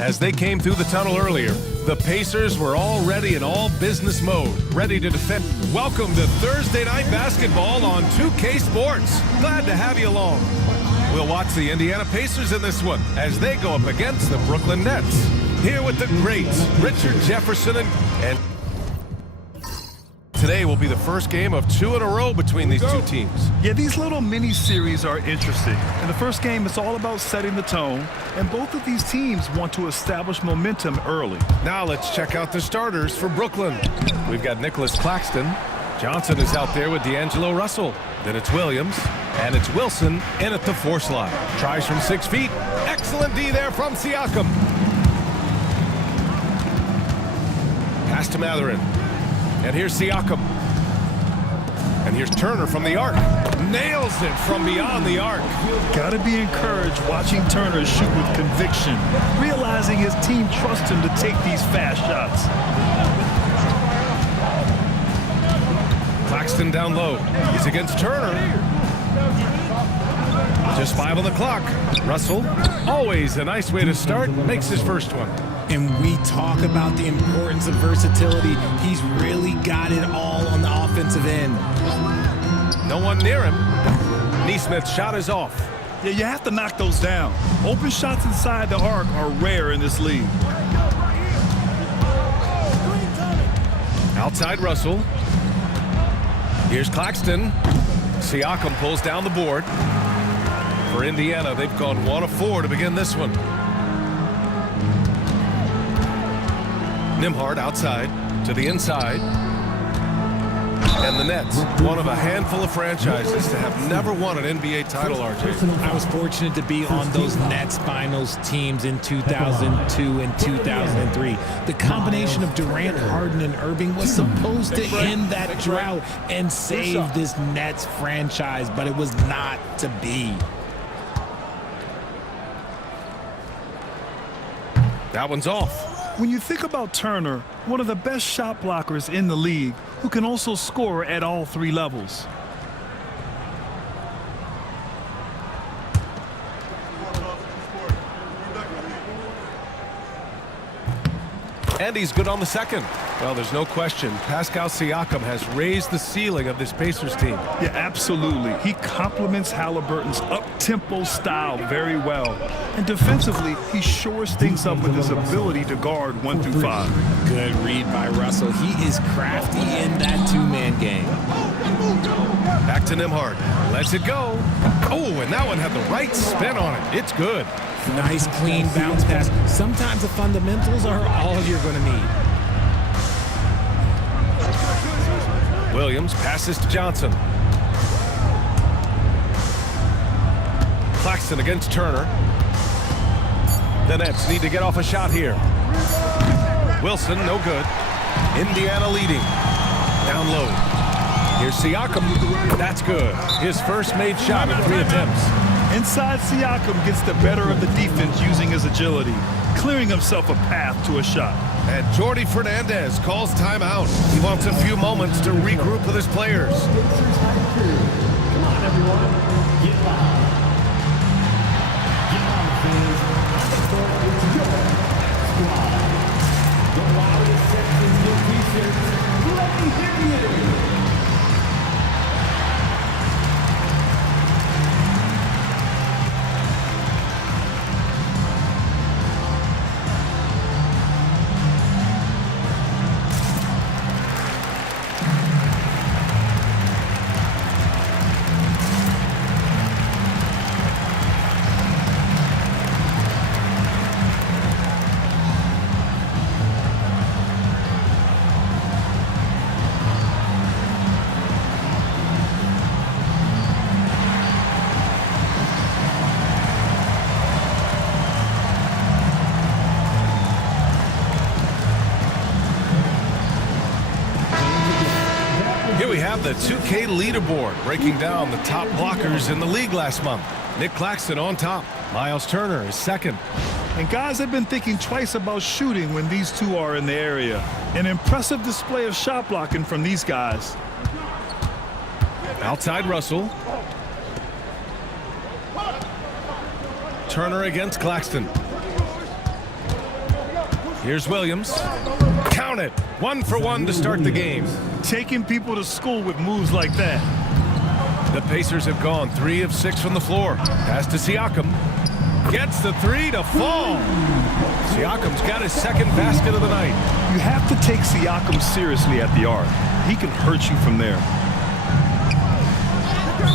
As they came through the tunnel earlier, the Pacers were already in all business mode, ready to defend. Welcome to Thursday Night Basketball on 2K Sports. Glad to have you along. We'll watch the Indiana Pacers in this one as they go up against the Brooklyn Nets. Here with the greats, Richard Jefferson and today will be the first game of 2 in a row between these two teams. Yeah, these little mini-series are interesting. In the first game, it's all about setting the tone, and both of these teams want to establish momentum early. Now let's check out the starters for Brooklyn. We've got Nicholas Claxton. Johnson is out there with D'Angelo Russell. Then it's Williams, and it's Wilson in at the 4 slot. Tries from 6 feet. Excellent D there from Siakam. Pass to Mathurin. And here's Siakam. And here's Turner from the arc. Nails it from beyond the arc. Got to be encouraged watching Turner shoot with conviction, realizing his team trusts him to take these fast shots. Claxton down low. He's against Turner. Just 5 on the clock. Russell, always a nice way to start, makes his first one. And we talk about the importance of versatility. He's really got it all on the offensive end. No one near him. Neesmith's shot is off. Yeah, you have to knock those down. Open shots inside the arc are rare in this league. Outside Russell. Here's Claxton. Siakam pulls down the board. For Indiana, they've gone 1 of 4 to begin this one. Nembhard outside to the inside. And the Nets, one of a handful of franchises to have never won an NBA title, RJ. I was fortunate to be on those Nets finals teams in 2002 and 2003. The combination of Durant, Harden, and Irving was supposed to end that drought and save this Nets franchise, but it was not to be. That one's off. When you think about Turner, one of the best shot blockers in the league, who can also score at all 3 levels. And he's good on the second. Well, there's no question. Pascal Siakam has raised the ceiling of this Pacers team. Yeah, absolutely. He complements Halliburton's up-tempo style very well. And defensively, he shores things up with his ability to guard 1 through 5. Good read by Russell. He is crafty in that 2-man game. Back to Nembhard. Lets it go. Oh, and that one had the right spin on it. It's good. Nice, clean bounce pass. Sometimes the fundamentals are all you're going to need. Williams passes to Johnson. Claxton against Turner. The Nets need to get off a shot here. Wilson, no good. Indiana leading. Down low. Here's Siakam. That's good. His first made shot in 3 attempts. Inside, Siakam gets the better of the defense using his agility, clearing himself a path to a shot. And Jordi Fernandez calls timeout. He wants a few moments to regroup with his players. Come on, everyone. Get loud. Get on the field. Start with your squad. The loudest sections will feature. Let me hear you. The 2K leaderboard breaking down the top blockers in the league last month. Nick Claxton on top. Miles Turner is second. And guys have been thinking twice about shooting when these two are in the area. An impressive display of shot blocking from these guys. Outside Russell. Turner against Claxton. Here's Williams. Count it. 1 for 1 to start the game. Taking people to school with moves like that. The Pacers have gone 3 of 6 from the floor. Pass to Siakam. Gets the 3 to fall. Siakam's got his second basket of the night. You have to take Siakam seriously at the arc. He can hurt you from there.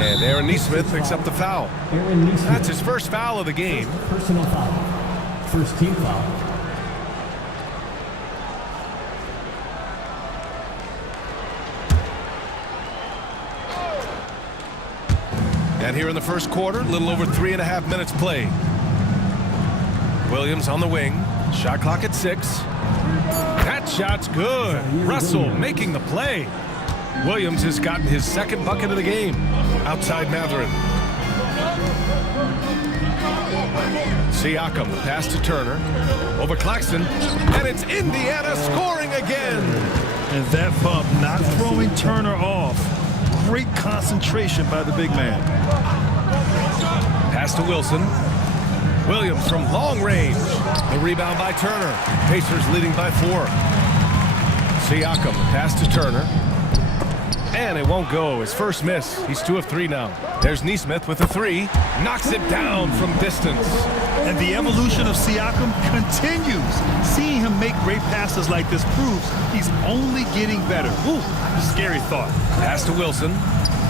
And Aaron Nesmith picks up the foul. That's his first foul of the game. Personal foul. First team foul. And here in the first quarter, a little over 3.5 minutes played. Williams on the wing. Shot clock at 6. That shot's good. Russell making the play. Williams has gotten his second bucket of the game. Outside Mathurin. Siakam, pass to Turner. Over Claxton. And it's Indiana scoring again. And that bump not throwing Turner off. Great concentration by the big man. Pass to Wilson. Williams from long range. The rebound by Turner. Pacers leading by 4. Siakam, pass to Turner. And it won't go. His first miss. He's 2 of 3 now. There's Nesmith with a 3. Knocks it down from distance. And the evolution of Siakam continues. Seeing him make great passes like this proves he's only getting better. Ooh, scary thought. Pass to Wilson.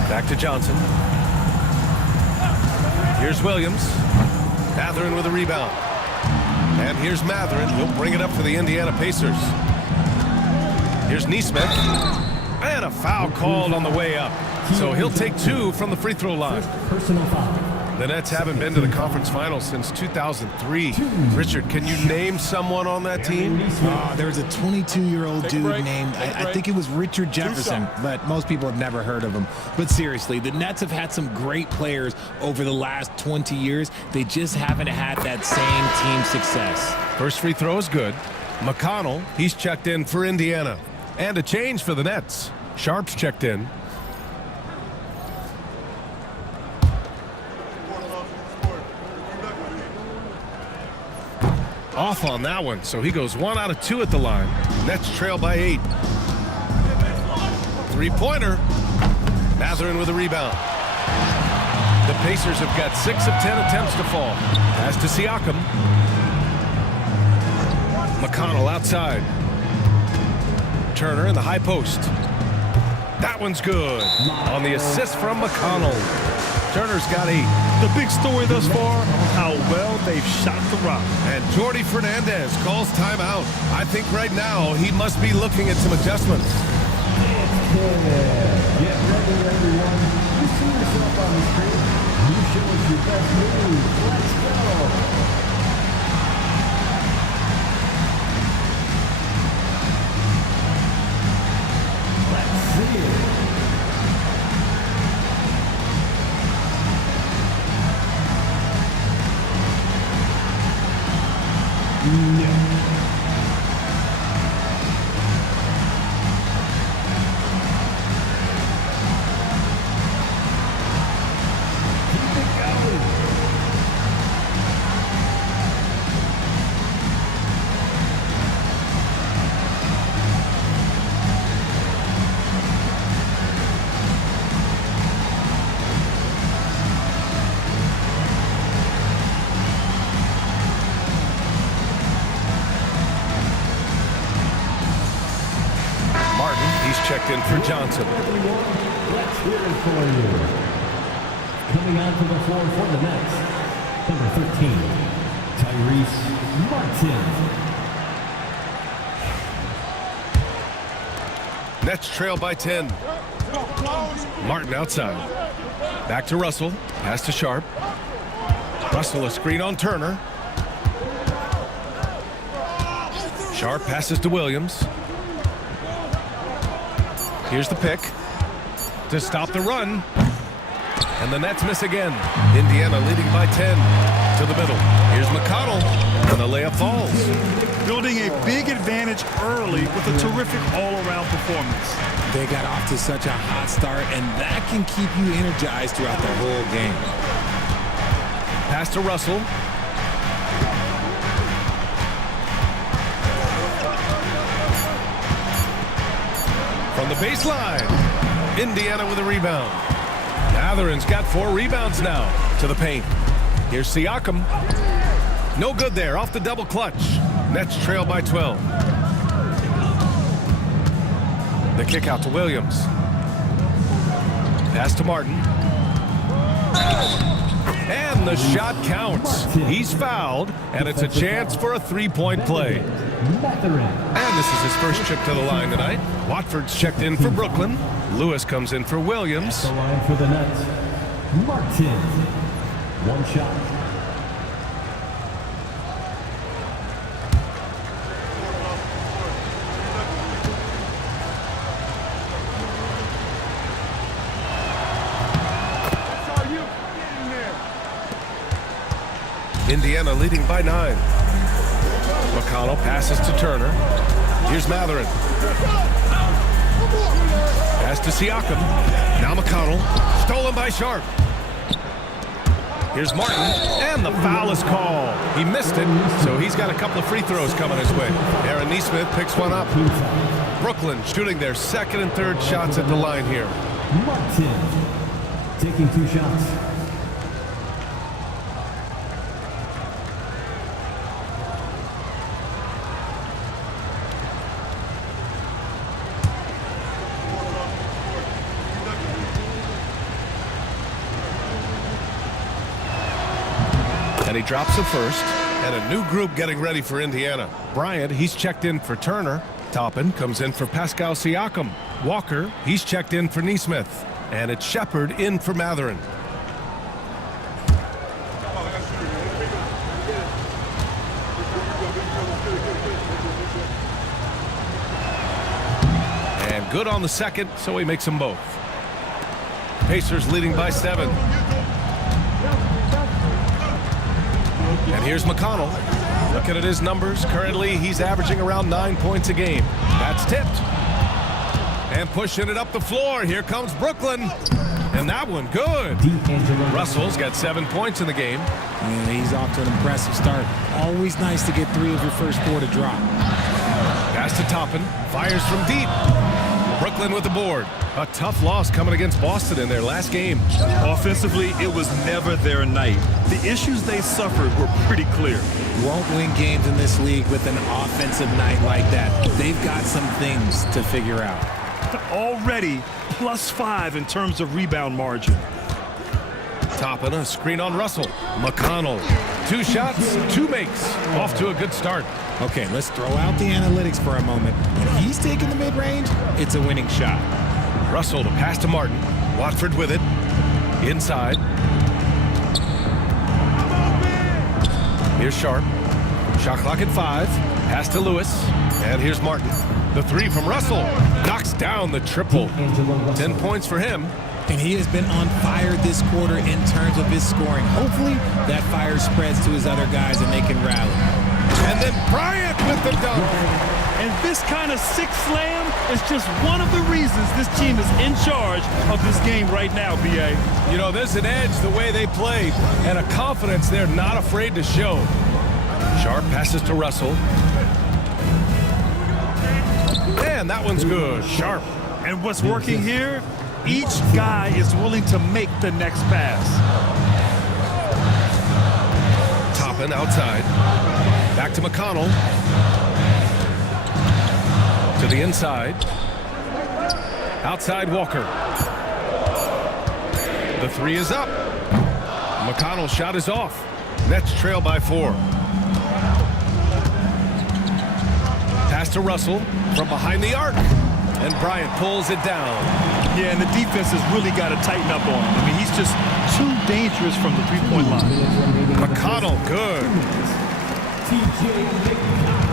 Back to Johnson. Here's Williams. Mathurin with a rebound. And here's Mathurin. He'll bring it up for the Indiana Pacers. Here's Nesmith. And a foul called on the way up. So he'll take 2 from the free throw line. Personal foul. The Nets haven't been to the conference finals since 2003. Richard, can you name someone on that team? There was a 22-year-old dude named, I think it was Richard Jefferson, but most people have never heard of him. But seriously, the Nets have had some great players over the last 20 years. They just haven't had that same team success. First free throw is good. McConnell, he's checked in for Indiana. And a change for the Nets. Sharp's checked in. Off on that one, so he goes 1 out of 2 at the line. Nets trail by 8. Three-pointer. Mathurin with a rebound. The Pacers have got 6 of 10 attempts to fall. Pass to Siakam. McConnell outside. Turner in the high post. That one's good. On the assist from McConnell. Turner's got 8. The big story thus far, how well they've shot the rock. And Jordi Fernandez calls timeout. I think right now he must be looking at some adjustments. Get ready, everyone. You see yourself on the screen. You show us your best move. Let's go. Checked in for Johnson. Let's hear it for you. Coming out to the floor for the Nets, number 13, Tyrese Martin. Nets trail by 10. Martin outside. Back to Russell. Pass to Sharp. Russell a screen on Turner. Sharp passes to Williams. Here's the pick to stop the run. And the Nets miss again. Indiana leading by 10 to the middle. Here's McConnell, and the layup falls. Building a big advantage early with a terrific all-around performance. They got off to such a hot start, and that can keep you energized throughout the whole game. Pass to Russell. the baseline. Indiana with a rebound. Matherin's got 4 rebounds now. To the paint. Here's Siakam. No good there. Off the double clutch. Nets trail by 12. The kick out to Williams. Pass to Martin. And the shot counts. He's fouled, and it's a chance for a 3-point play. And this is his first trip to the line tonight. Watford's checked in for Brooklyn. Lewis comes in for Williams. The line for the Nets. Martin. 1 shot. Indiana leading by 9. McConnell passes to Turner. Here's Matherin. Pass to Siakam. Now McConnell. Stolen by Sharp. Here's Martin. And the foul is called. He missed it, so he's got a couple of free throws coming his way. Aaron Nesmith picks one up. Brooklyn shooting their second and third shots at the line here. Martin taking 2 shots. And he drops the first. And a new group getting ready for Indiana. Bryant, he's checked in for Turner. Toppin comes in for Pascal Siakam. Walker, he's checked in for Nesmith. And it's Shepard in for Matherin. And good on the second, so he makes them both. Pacers leading by 7. And here's McConnell. Looking at his numbers, currently he's averaging around 9 points a game. That's tipped. And pushing it up the floor, here comes Brooklyn. And that one good. Russell's got 7 points in the game. Yeah, he's off to an impressive start. Always nice to get 3 of your first 4 to drop. Pass to Toppin, fires from deep. Brooklyn with the board. A tough loss coming against Boston in their last game. Offensively, it was never their night. The issues they suffered were pretty clear. Won't win games in this league with an offensive night like that. They've got some things to figure out. Already +5 in terms of rebound margin. Toppin, a screen on Russell. McConnell, 2 shots, 2 makes. Off to a good start. Okay, let's throw out the analytics for a moment. When he's taking the mid-range, it's a winning shot. Russell to pass to Martin. Watford with it. Inside. Here's Sharp. Shot clock at 5. Pass to Lewis. And here's Martin. The 3 from Russell. Knocks down the triple. 10 points for him. And he has been on fire this quarter in terms of his scoring. Hopefully, that fire spreads to his other guys and they can rally. And then Bryant with the dunk. And this kind of sick slam is just one of the reasons this team is in charge of this game right now, B.A. You know, there's an edge the way they play and a confidence they're not afraid to show. Sharp passes to Russell. And that one's good. Sharp. And what's working here? Each guy is willing to make the next pass. Toppin outside. Back to McConnell. To the inside. Outside Walker. The 3 is up. McConnell's shot is off. Nets trail by 4. Pass to Russell from behind the arc. And Bryant pulls it down. Yeah, and the defense has really got to tighten up on him. I mean, he's just too dangerous from the 3-point line. McConnell, good.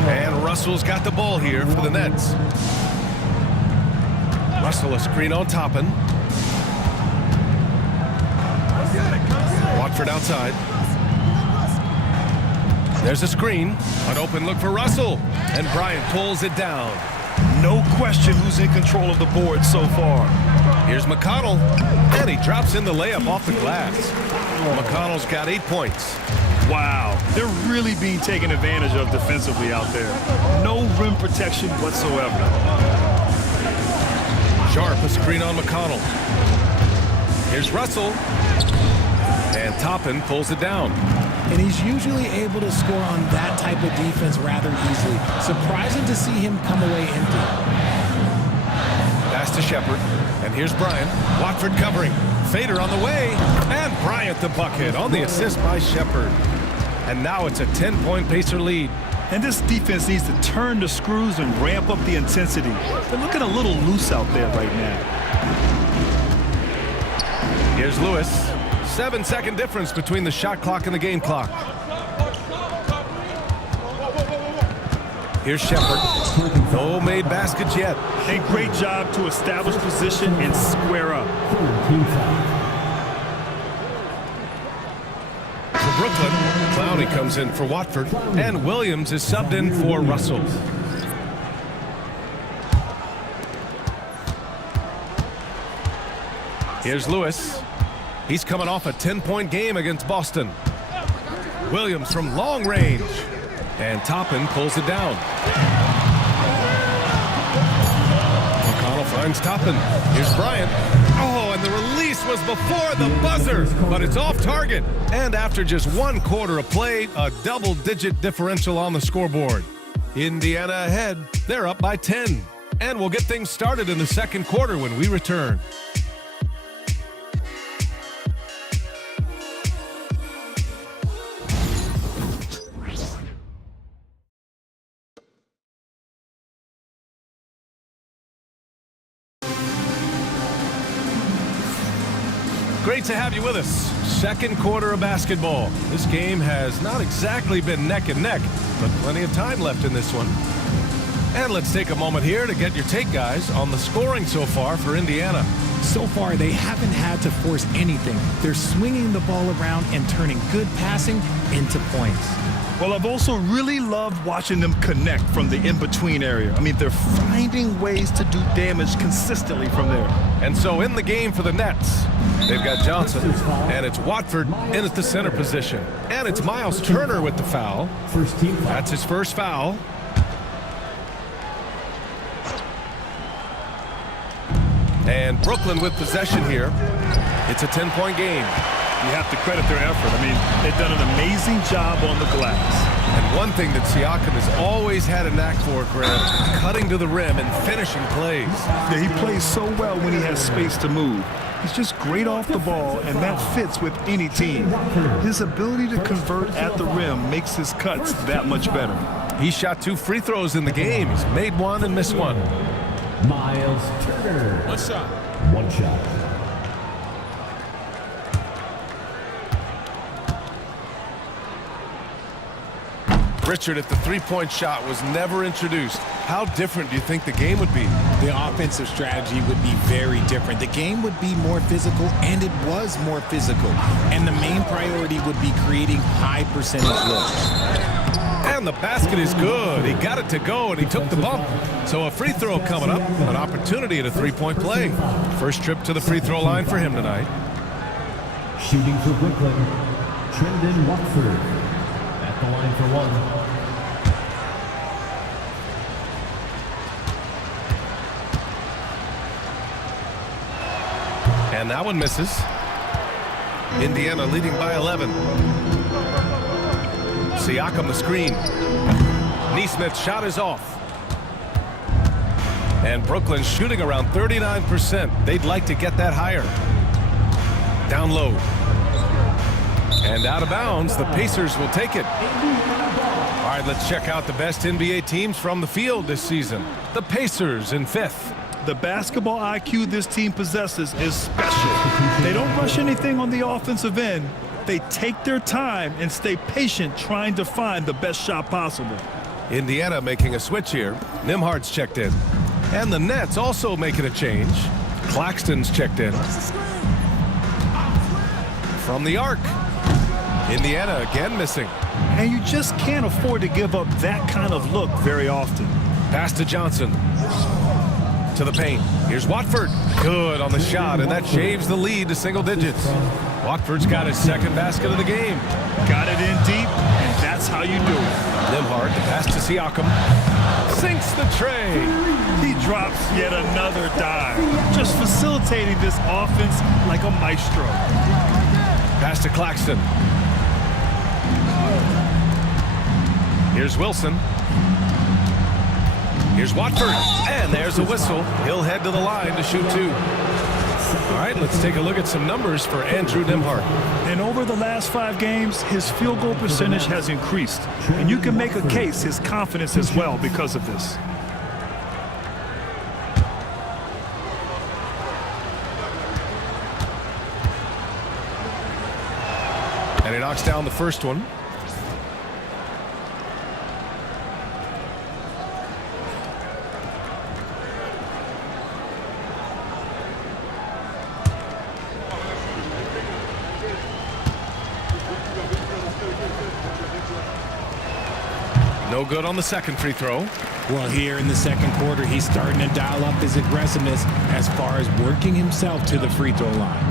And Russell's got the ball here for the Nets. Russell a screen on Toppin. Watford outside. There's a screen. An open look for Russell. And Bryant pulls it down. No question who's in control of the board so far. Here's McConnell. And he drops in the layup off the glass. McConnell's got 8 points. Wow, they're really being taken advantage of defensively out there. No rim protection whatsoever. Sharp, a screen on McConnell. Here's Russell. And Toppin pulls it down. And he's usually able to score on that type of defense rather easily. Surprising to see him come away empty. Pass to Shepard. And here's Bryant. Watford covering. Fader on the way. And Bryant the bucket on the assist by Shepard. And now it's a 10-point Pacer lead. And this defense needs to turn the screws and ramp up the intensity. They're looking a little loose out there right now. Here's Lewis. 7-second difference between the shot clock and the game clock. Here's Shepard. No made baskets yet. A great job to establish position and square up. For Brooklyn, Clowney comes in for Watford, and Williams is subbed in for Russell. Here's Lewis. He's coming off a 10-point game against Boston. Williams from long range. And Toppin pulls it down. McConnell finds Toppin. Here's Bryant. Oh, and the release was before the buzzer, but it's off target. And after just 1 quarter of play, a double-digit differential on the scoreboard. Indiana ahead. They're up by 10. And we'll get things started in the second quarter when we return. Great to have you with us. Second quarter of basketball. This game has not exactly been neck and neck, but plenty of time left in this one. And let's take a moment here to get your take, guys, on the scoring so far for Indiana. So far, they haven't had to force anything. They're swinging the ball around and turning good passing into points. Well, I've also really loved watching them connect from the in-between area. I mean, they're finding ways to do damage consistently from there. And so in the game for the Nets, they've got Johnson, and it's Watford in at the center position. And it's Miles Turner with the foul. That's his first foul. And Brooklyn with possession here. It's a 10-point game. You have to credit their effort. I mean, they've done an amazing job on the glass. And one thing that Siakam has always had a knack for, Grant, cutting to the rim and finishing plays. Yeah, he plays so well when he has space to move. He's just great off the ball, and that fits with any team. His ability to convert at the rim makes his cuts that much better. He shot 2 free throws in the game. He's made 1 and missed 1. Miles Turner. 1 shot. 1 shot. Richard, if the three-point shot was never introduced, how different do you think the game would be? The offensive strategy would be very different. The game would be more physical, and it was more physical. And the main priority would be creating high percentage looks. And the basket is good. He got it to go, and he took the bump. So a free throw coming up, an opportunity at a three-point play. First trip to the free throw line for him tonight. Shooting for Brooklyn, Trendon Watford. At the line for 1. And that one misses. Indiana leading by 11. Siakam the screen. Neesmith's shot is off. And Brooklyn shooting around 39%. They'd like to get that higher. Down low. And out of bounds, the Pacers will take it. All right, let's check out the best NBA teams from the field this season. The Pacers in 5th. The basketball IQ this team possesses is special. They don't rush anything on the offensive end. They take their time and stay patient trying to find the best shot possible. Indiana making a switch here. Nimhard's checked in. And the Nets also making a change. Claxton's checked in. From the arc. Indiana again missing. And you just can't afford to give up that kind of look very often. Pass to Johnson. To the paint. Here's Watford. Good on the shot, and that shaves the lead to single digits. Watford's got his second basket of the game. Got it in deep, and that's how you do it. Nimhard, the pass to Siakam. sinks the tray. He drops yet another dime, just facilitating this offense like a maestro. Pass to Claxton. Here's Wilson. Here's Watford. And there's a whistle. He'll head to the line to shoot two. All right, let's take a look at some numbers for Andrew Nembhard. And over the last 5 games, his field goal percentage has increased. And you can make a case his confidence as well because of this. And he knocks down the first one. No good on the second free throw. Well, here in the second quarter, he's starting to dial up his aggressiveness as far as working himself to the free throw line.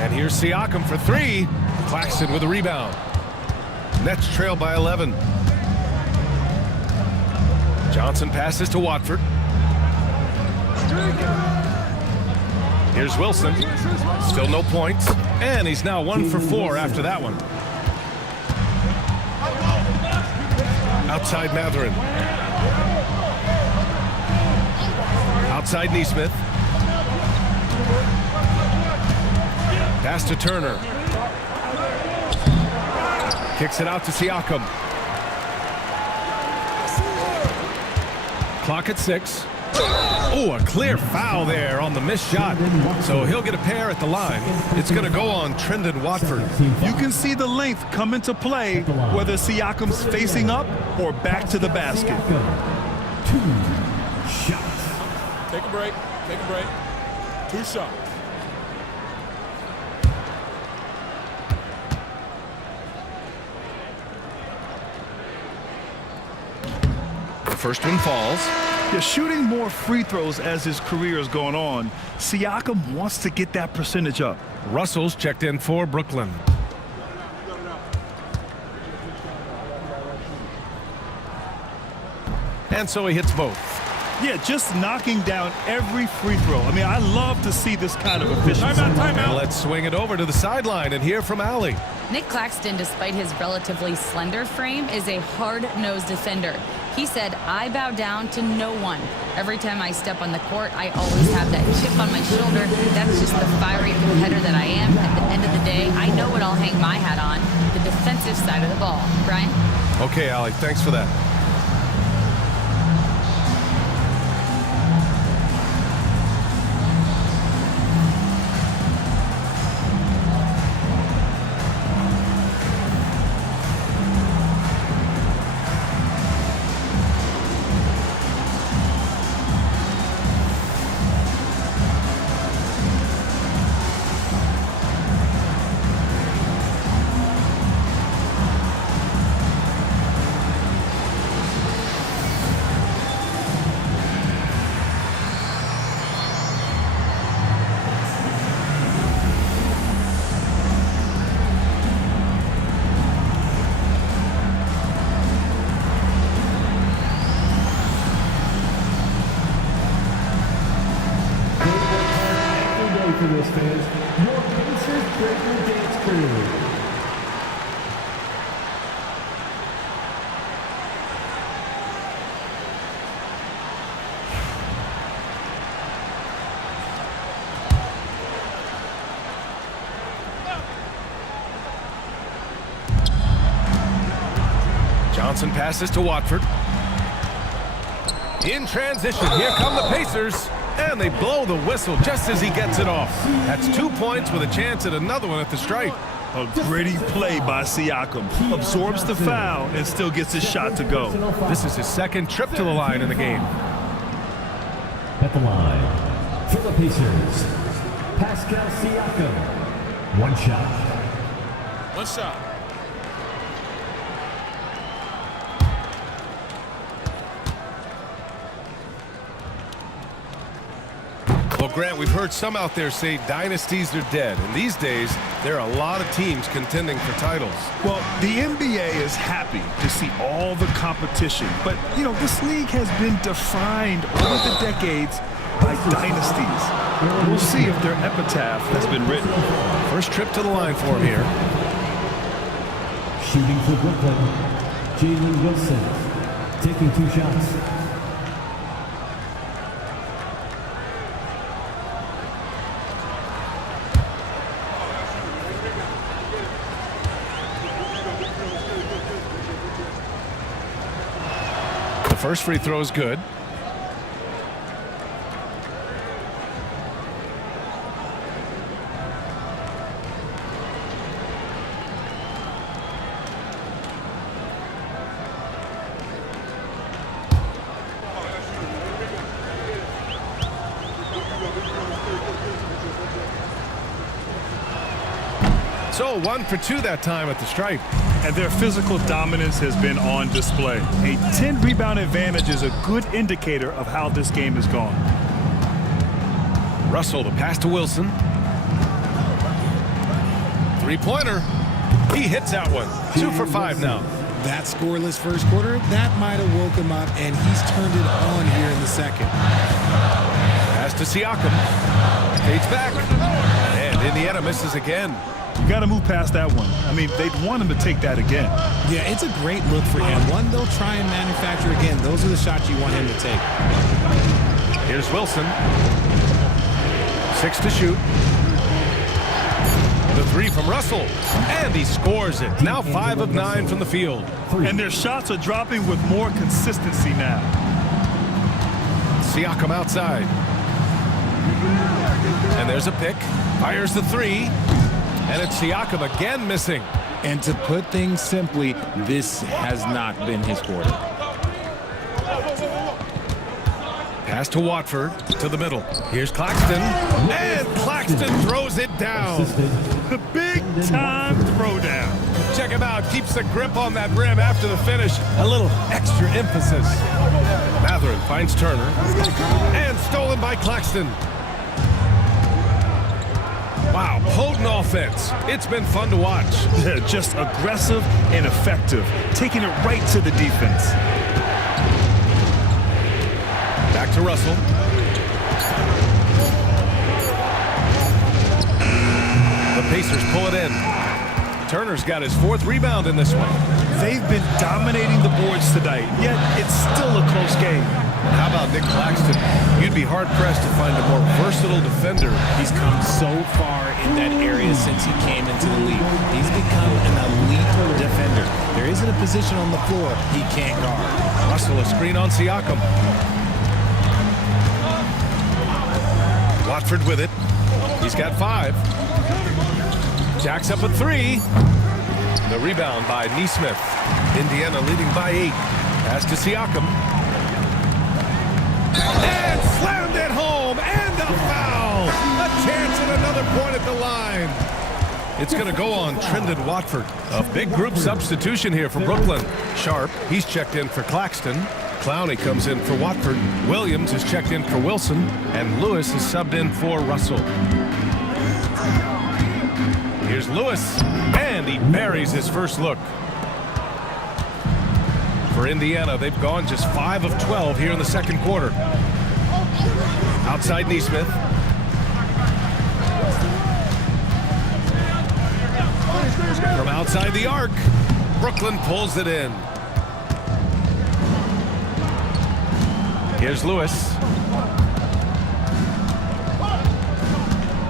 And here's Siakam for 3. Claxton with a rebound. Nets trail by 11. Johnson passes to Watford. Here's Wilson. Still no points. And he's now 1 for 4 after that one. Outside Matherin. Outside Neesmith. Pass to Turner. Kicks it out to Siakam. Clock at 6. Oh, a clear foul there on the missed shot. So he'll get a pair at the line. It's going to go on Trendon Watford. You can see the length come into play, whether Siakam's facing up or back to the basket. 2 shots. Take a break. Take a break. 2 shots. The first one falls. Yeah, shooting more free throws as his career is going on, Siakam wants to get that percentage up. Russell's checked in for Brooklyn. And so he hits both. Yeah, just knocking down every free throw. I mean, I love to see this kind of efficiency. And let's swing it over to the sideline and hear from Allie. Nick Claxton, despite his relatively slender frame, is a hard-nosed defender. He said, "I bow down to no one. Every time I step on the court, I always have that chip on my shoulder. That's just the fiery competitor that I am. At the end of the day, I know what I'll hang my hat on, the defensive side of the ball." Brian? Okay, Allie, thanks for that. For this, fans, your Pacers Breaker Dance Crew. Johnson passes to Watford. In transition, here come the Pacers. And they blow the whistle just as he gets it off. That's 2 points with a chance at another one at the stripe. A gritty play by Siakam. Absorbs the foul and still gets his shot to go. This is his second trip to the line in the game. At the line, for the Pacers, Pascal Siakam. 1 shot. 1 shot. Well, Grant, we've heard some out there say dynasties are dead. And these days, there are a lot of teams contending for titles. Well, the NBA is happy to see all the competition. But, you know, this league has been defined over the decades by dynasties. We'll see if their epitaph has been written. First trip to the line for him here. Shooting for Brooklyn, Jalen Wilson, taking 2 shots. The first free throw is good. So 1 for 2 that time at the stripe. And their physical dominance has been on display. A 10-rebound advantage is a good indicator of how this game has gone. Russell, the pass to Wilson. Three-pointer. He hits that one. 2 for 5 now. That scoreless first quarter, that might have woke him up, and he's turned it on here in the second. Pass to Siakam. Fades back. And Indiana misses again. You got to move past that one. I mean, they'd want him to take that again. Yeah, it's a great look for him. One they'll try and manufacture again. Those are the shots you want him to take. Here's Wilson. 6 to shoot. The 3 from Russell. And he scores it. Now 5 of 9 from the field. And their shots are dropping with more consistency now. Siakam outside. And there's a pick. Fires the 3. And it's Siakam again missing. And to put things simply, this has not been his quarter. Pass to Watford, to the middle. Here's Claxton. And Claxton throws it down. The big-time throwdown. Check him out. Keeps the grip on that rim after the finish. A little extra emphasis. Matherin finds Turner. And stolen by Claxton. Wow, potent offense. It's been fun to watch. Just aggressive and effective, taking it right to the defense. Back to Russell. The Pacers pull it in. Turner's got his 4th rebound in this one. They've been dominating the boards tonight, yet it's still a close game. And how about Nick Claxton? You'd be hard-pressed to find a more versatile defender. He's come so far in that area since he came into the league. He's become an elite defender. There isn't a position on the floor he can't guard. Russell, a screen on Siakam. Watford with it. He's got 5. Jacks up a 3. The rebound by Nesmith. Indiana leading by 8. Pass to Siakam. And slammed it home. And a foul. A chance at another point at the line. It's going to go on Trendon Watford. A big group substitution here for Brooklyn. Sharp, he's checked in for Claxton. Clowney comes in for Watford. Williams is checked in for Wilson. And Lewis is subbed in for Russell. Here's Lewis. And he buries his first look. For Indiana, they've gone just 5 of 12 here in the second quarter. Outside Nesmith. From outside the arc, Brooklyn pulls it in. Here's Lewis.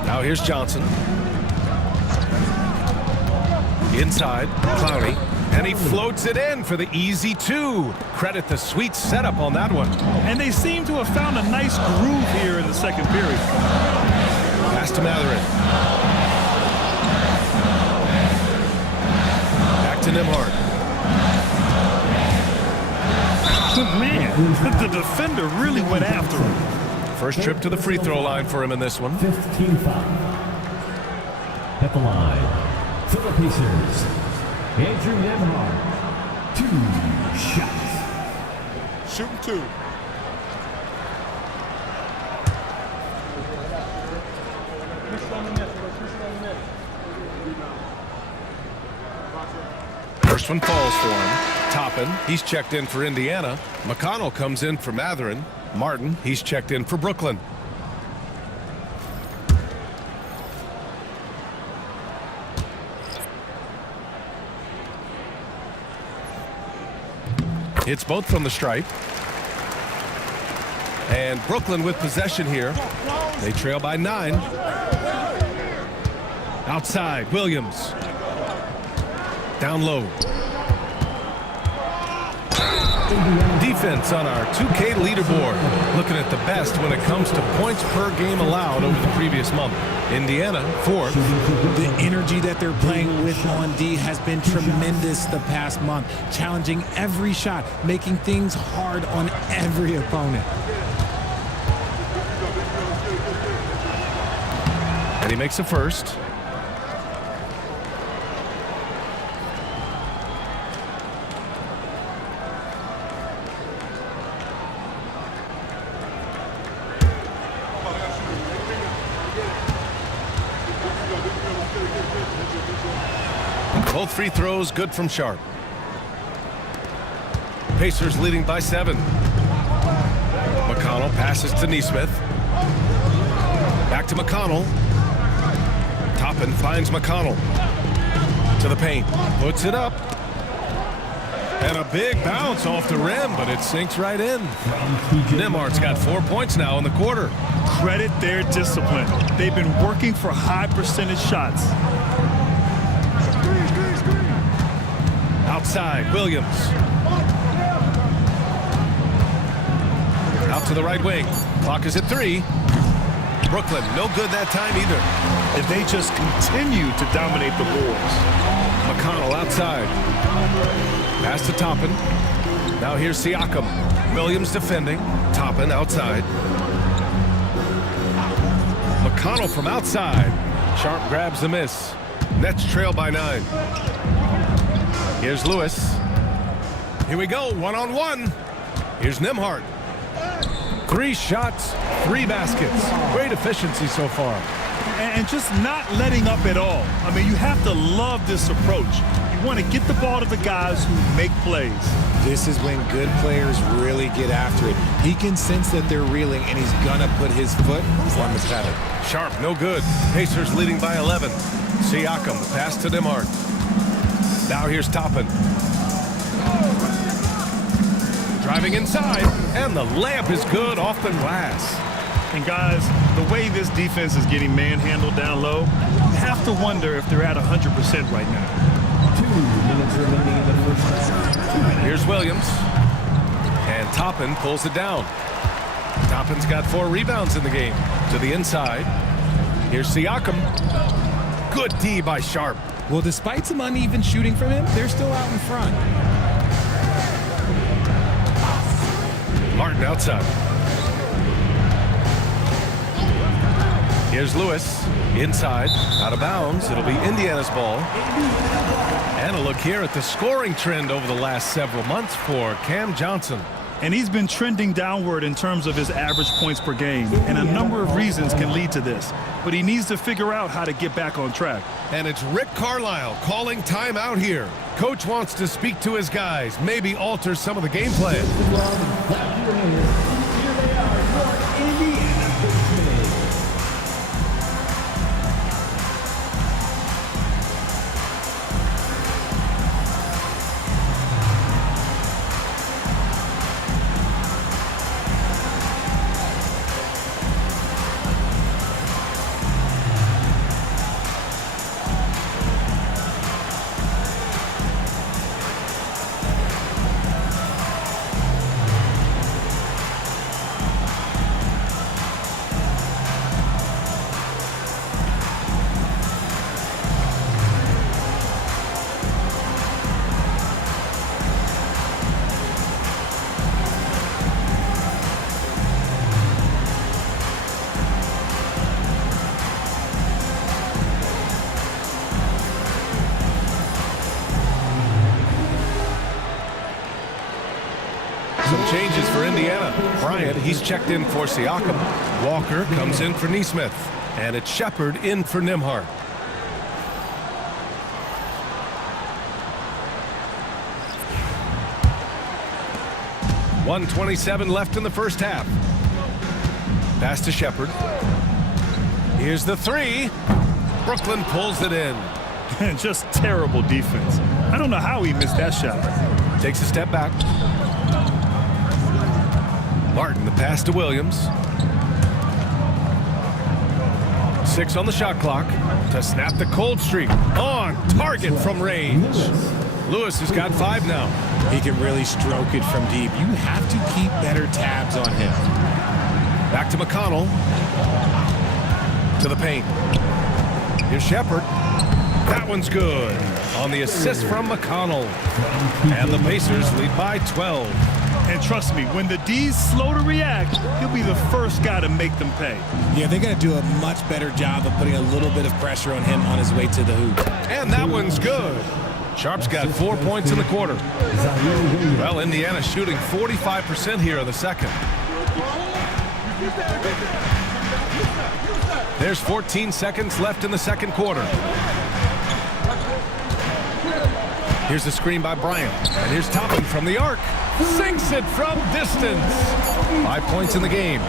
Now here's Johnson. Inside, Clowney. And he floats it in for the easy 2. Credit the sweet setup on that one. And they seem to have found a nice groove here in the second period. Pass to Matherin. Back to Nembhard. Man, the defender really went after him. First trip to the free throw line for him in this one. 15-5. At the line, for the Pacers, Andrew Nembhard, 2 shots. Shooting 2. First one falls for him. Toppin, he's checked in for Indiana. McConnell comes in for Matherin. Martin, he's checked in for Brooklyn. Hits both from the stripe. And Brooklyn with possession here. They trail by 9. Outside, Williams. Down low. Defense on our 2K leaderboard. Looking at the best when it comes to points per game allowed over the previous month. Indiana, 4th. The energy that they're playing with on D has been tremendous the past month. Challenging every shot, making things hard on every opponent. And he makes a first. Both free throws good from Sharp. Pacers leading by 7. McConnell passes to Neesmith. Back to McConnell. Toppin finds McConnell. To the paint. Puts it up. And a big bounce off the rim, but it sinks right in. Nembhard's got 4 points now in the quarter. Credit their discipline. They've been working for high percentage shots. Outside, Williams. Out to the right wing. Clock is at 3. Brooklyn, no good that time either. And they just continue to dominate the boards. McConnell outside. Pass to Toppin. Now here's Siakam. Williams defending. Toppin outside. McConnell from outside. Sharp grabs the miss. Nets trail by 9. Here's Lewis. Here we go, 1-on-1. Here's Nembhard. 3 shots, 3 baskets. Great efficiency so far. And just not letting up at all. I mean, you have to love this approach. You want to get the ball to the guys who make plays. This is when good players really get after it. He can sense that they're reeling, and he's going to put his foot on the pedal. Sharp, no good. Pacers leading by 11. Siakam, the pass to Nembhard. Now here's Toppin. Driving inside, and the layup is good off the glass. And guys, the way this defense is getting manhandled down low, you have to wonder if they're at 100% right now. 2 minutes remaining in the first half. Here's Williams. And Toppin pulls it down. Toppin's got 4 rebounds in the game. To the inside. Here's Siakam. Good D by Sharp. Well, despite some uneven shooting from him, they're still out in front. Martin outside. Here's Lewis. Inside. Out of bounds. It'll be Indiana's ball. And a look here at the scoring trend over the last several months for Cam Johnson. And he's been trending downward in terms of his average points per game. And a number of reasons can lead to this. But he needs to figure out how to get back on track. And it's Rick Carlisle calling timeout here. Coach wants to speak to his guys, maybe alter some of the game plan. Here they are, your Indiana Pacers. Some changes for Indiana. Bryant, he's checked in for Siakam. Walker comes in for Neesmith. And it's Shepard in for Nembhard. 1:27 left in the first half. Pass to Shepard. Here's the three. Brooklyn pulls it in. Just terrible defense. I don't know how he missed that shot. Takes a step back. Martin, the pass to Williams. 6 on the shot clock to snap the cold streak. On target from range. Lewis has got 5 now. He can really stroke it from deep. You have to keep better tabs on him. Back to McConnell. To the paint. Here's Shepard. That one's good. On the assist from McConnell. And the Pacers lead by 12. And trust me, when the D's slow to react, he'll be the first guy to make them pay. Yeah, they're going to do a much better job of putting a little bit of pressure on him on his way to the hoop. And that one's good. Sharp's got 4 points in the quarter. Well, Indiana's shooting 45% here in the second. There's 14 seconds left in the second quarter. Here's the screen by Bryant. And here's Toppin from the arc. Sinks it from distance. 5 points in the game.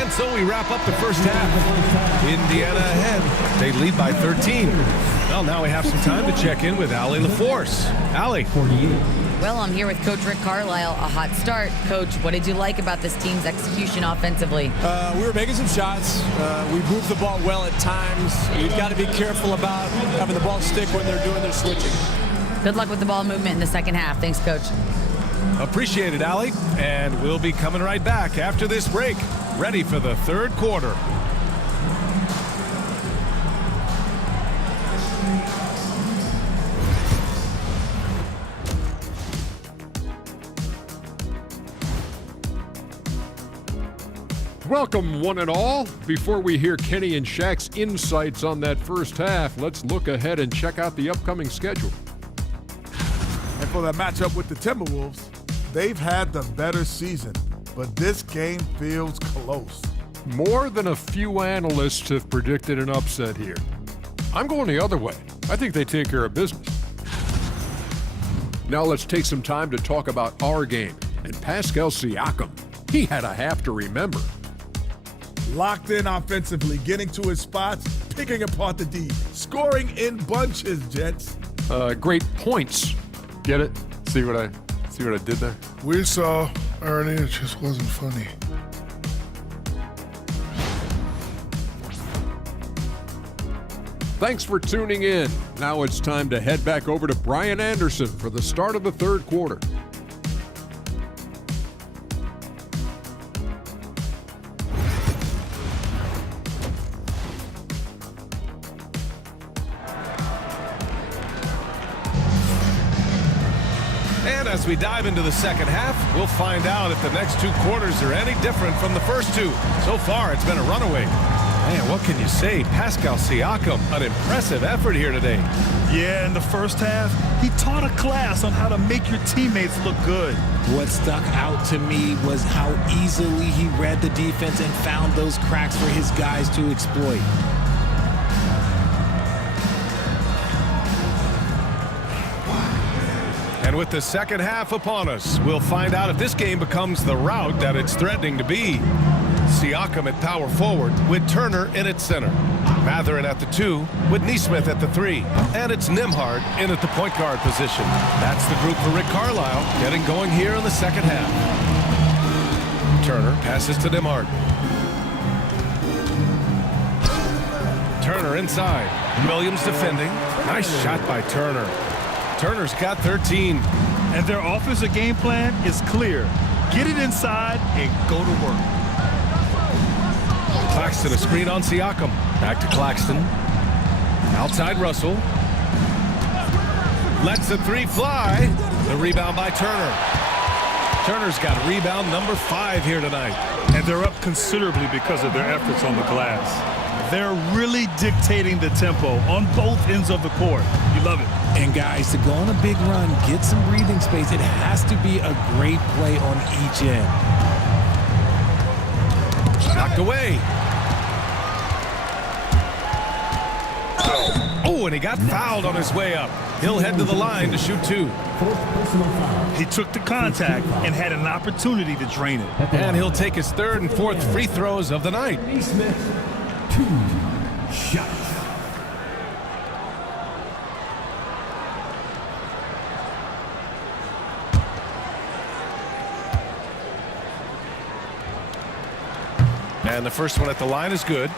And so we wrap up the first half. Indiana ahead. They lead by 13. Well, now we have some time to check in with Allie LaForce. Allie. Well, I'm here with Coach Rick Carlisle. A hot start. Coach, what did you like about this team's execution offensively? We were making some shots. We moved the ball well at times. You've got to be careful about having the ball stick when they're doing their switching. Good luck with the ball movement in the second half. Thanks, Coach. Appreciate it, Allie. And we'll be coming right back after this break. Ready for the third quarter. Welcome, one and all. Before we hear Kenny and Shaq's insights on that first half, let's look ahead and check out the upcoming schedule. And for that matchup with the Timberwolves, they've had the better season, but this game feels close. More than a few analysts have predicted an upset here. I'm going the other way. I think they take care of business. Now let's take some time to talk about our game and Pascal Siakam. He had a half to remember. Locked in offensively, getting to his spots, picking apart the D, scoring in bunches, Jets. Great points. Get it? See what I did there? We saw, Ernie, it just wasn't funny. Thanks for tuning in. Now it's time to head back over to Brian Anderson for the start of the third quarter. And as we dive into the second half, we'll find out if the next 2 quarters are any different from the first 2. So far, it's been a runaway. Man, what can you say? Pascal Siakam, an impressive effort here today. Yeah, in the first half, he taught a class on how to make your teammates look good. What stuck out to me was how easily he read the defense and found those cracks for his guys to exploit. And with the second half upon us, we'll find out if this game becomes the route that it's threatening to be. Siakam at power forward with Turner in at center. Matherin at the 2 with Nesmith at the 3. And it's Nembhard in at the point guard position. That's the group for Rick Carlisle getting going here in the second half. Turner passes to Nembhard. Turner inside. Williams defending. Nice shot by Turner. Turner's got 13. And their offensive game plan is clear. Get it inside and go to work. Claxton a screen on Siakam. Back to Claxton. Outside Russell. Lets the 3 fly. The rebound by Turner. Turner's got rebound number 5 here tonight. And they're up considerably because of their efforts on the glass. They're really dictating the tempo on both ends of the court. You love it. And guys, to go on a big run, get some breathing space, it has to be a great play on each end. Knocked away. Oh, and he got fouled on his way up. He'll head to the line to shoot 2. Fourth personal foul. He took the contact and had an opportunity to drain it. And he'll take his third and fourth free throws of the night. Neesmith, 2 shots. And the first one at the line is good.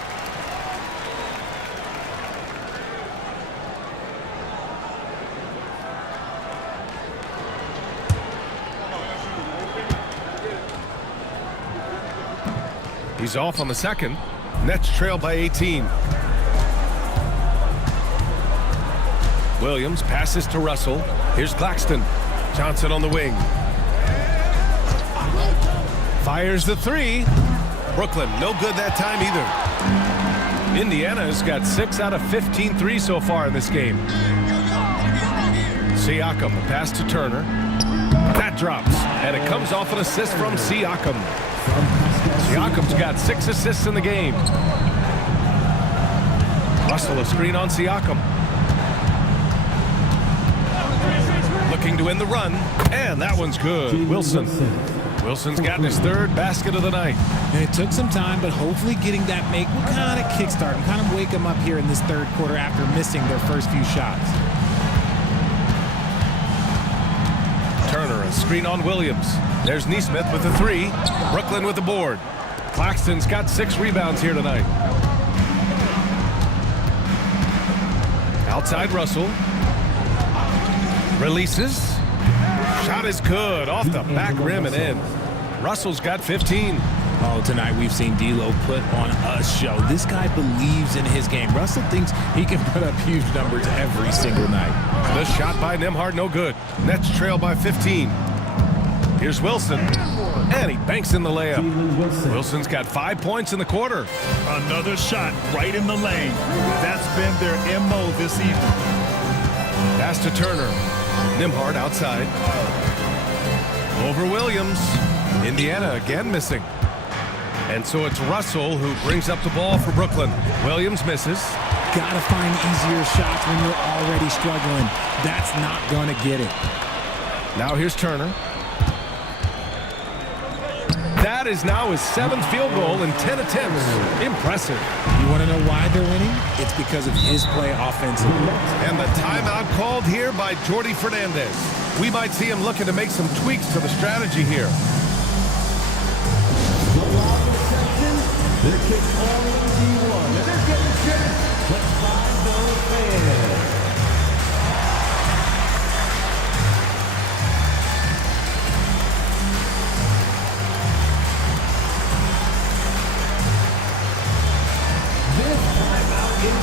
He's off on the second. Nets trail by 18. Williams passes to Russell. Here's Claxton. Johnson on the wing. Fires the three. Brooklyn, no good that time either. Indiana's got 6 out of 15 threes so far in this game. Siakam, a pass to Turner. That drops, and it comes off an assist from Siakam. Siakam's got 6 assists in the game. Russell, a screen on Siakam. Looking to win the run, and that one's good. Wilson's gotten his third basket of the night. And it took some time, but hopefully getting that make will kind of kickstart him, kind of wake him up here in this third quarter after missing their first few shots. Turner, a screen on Williams. There's Neesmith with the three. Brooklyn with the board. Claxton's got 6 rebounds here tonight. Outside Russell. Releases. Shot is good. Off the back rim and in. Russell's got 15. Oh, tonight we've seen D'Lo put on a show. This guy believes in his game. Russell thinks he can put up huge numbers every single night. The shot by Nembhard, no good. Nets trail by 15. Here's Wilson, and he banks in the layup. Wilson's got 5 points in the quarter. Another shot right in the lane. That's been their MO this evening. Pass to Turner. Nembhard outside. Over Williams. Indiana again missing. And so it's Russell who brings up the ball for Brooklyn. Williams misses. Gotta find easier shots when you're already struggling. That's not gonna get it. Now here's Turner. That is now his 7th field goal in 10 attempts. Impressive. You want to know why they're winning? It's because of his play offensively. And the timeout called here by Jordi Fernandez. We might see him looking to make some tweaks to the strategy here. The Wild section, their kick all in D1. And they're getting set. Let's find those fans.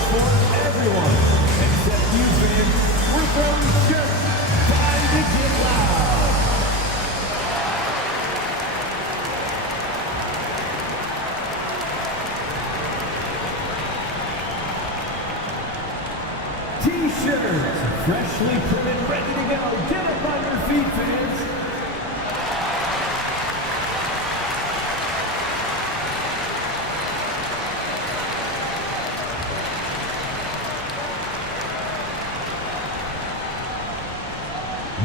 For everyone, except you fans, we're throwing shirts. Time to get loud. T-shirts, freshly printed, ready to go. Get up on your feet, fans.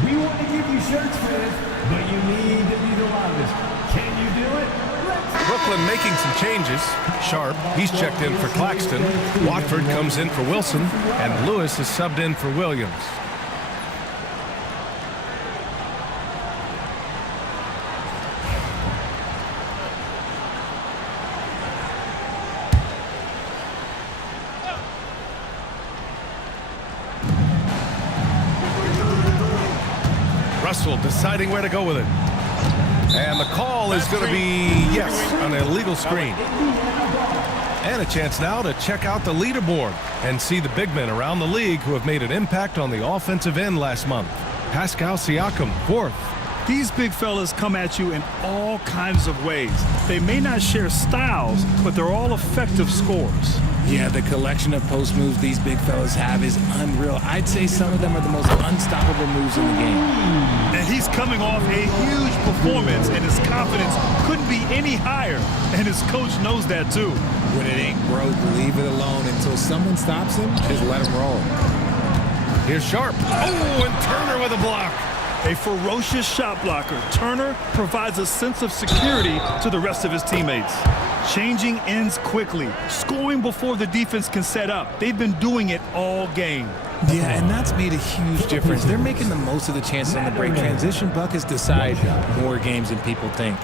We want to give you shirts, fans, but you need to be the loudest. Can you do it? Brooklyn making some changes. Sharp, he's checked in for Claxton. Watford comes in for Wilson, and Lewis is subbed in for Williams. Russell deciding where to go with it. And the call is going to be, yes, an illegal screen. And a chance now to check out the leaderboard and see the big men around the league who have made an impact on the offensive end last month. Pascal Siakam, 4th. These big fellas come at you in all kinds of ways. They may not share styles, but they're all effective scorers. Yeah, the collection of post moves these big fellas have is unreal. I'd say some of them are the most unstoppable moves in the game. And he's coming off a huge performance, and his confidence couldn't be any higher. And his coach knows that too. When it ain't broke, leave it alone until someone stops him. Just let him roll. Here's Sharp. Oh, and Turner with a block. A ferocious shot blocker, Turner provides a sense of security to the rest of his teammates. Changing ends quickly, scoring before the defense can set up. They've been doing it all game. Yeah, and that's made a huge difference. They're making the most of the chances on the break. Transition buckets decide more games than people think.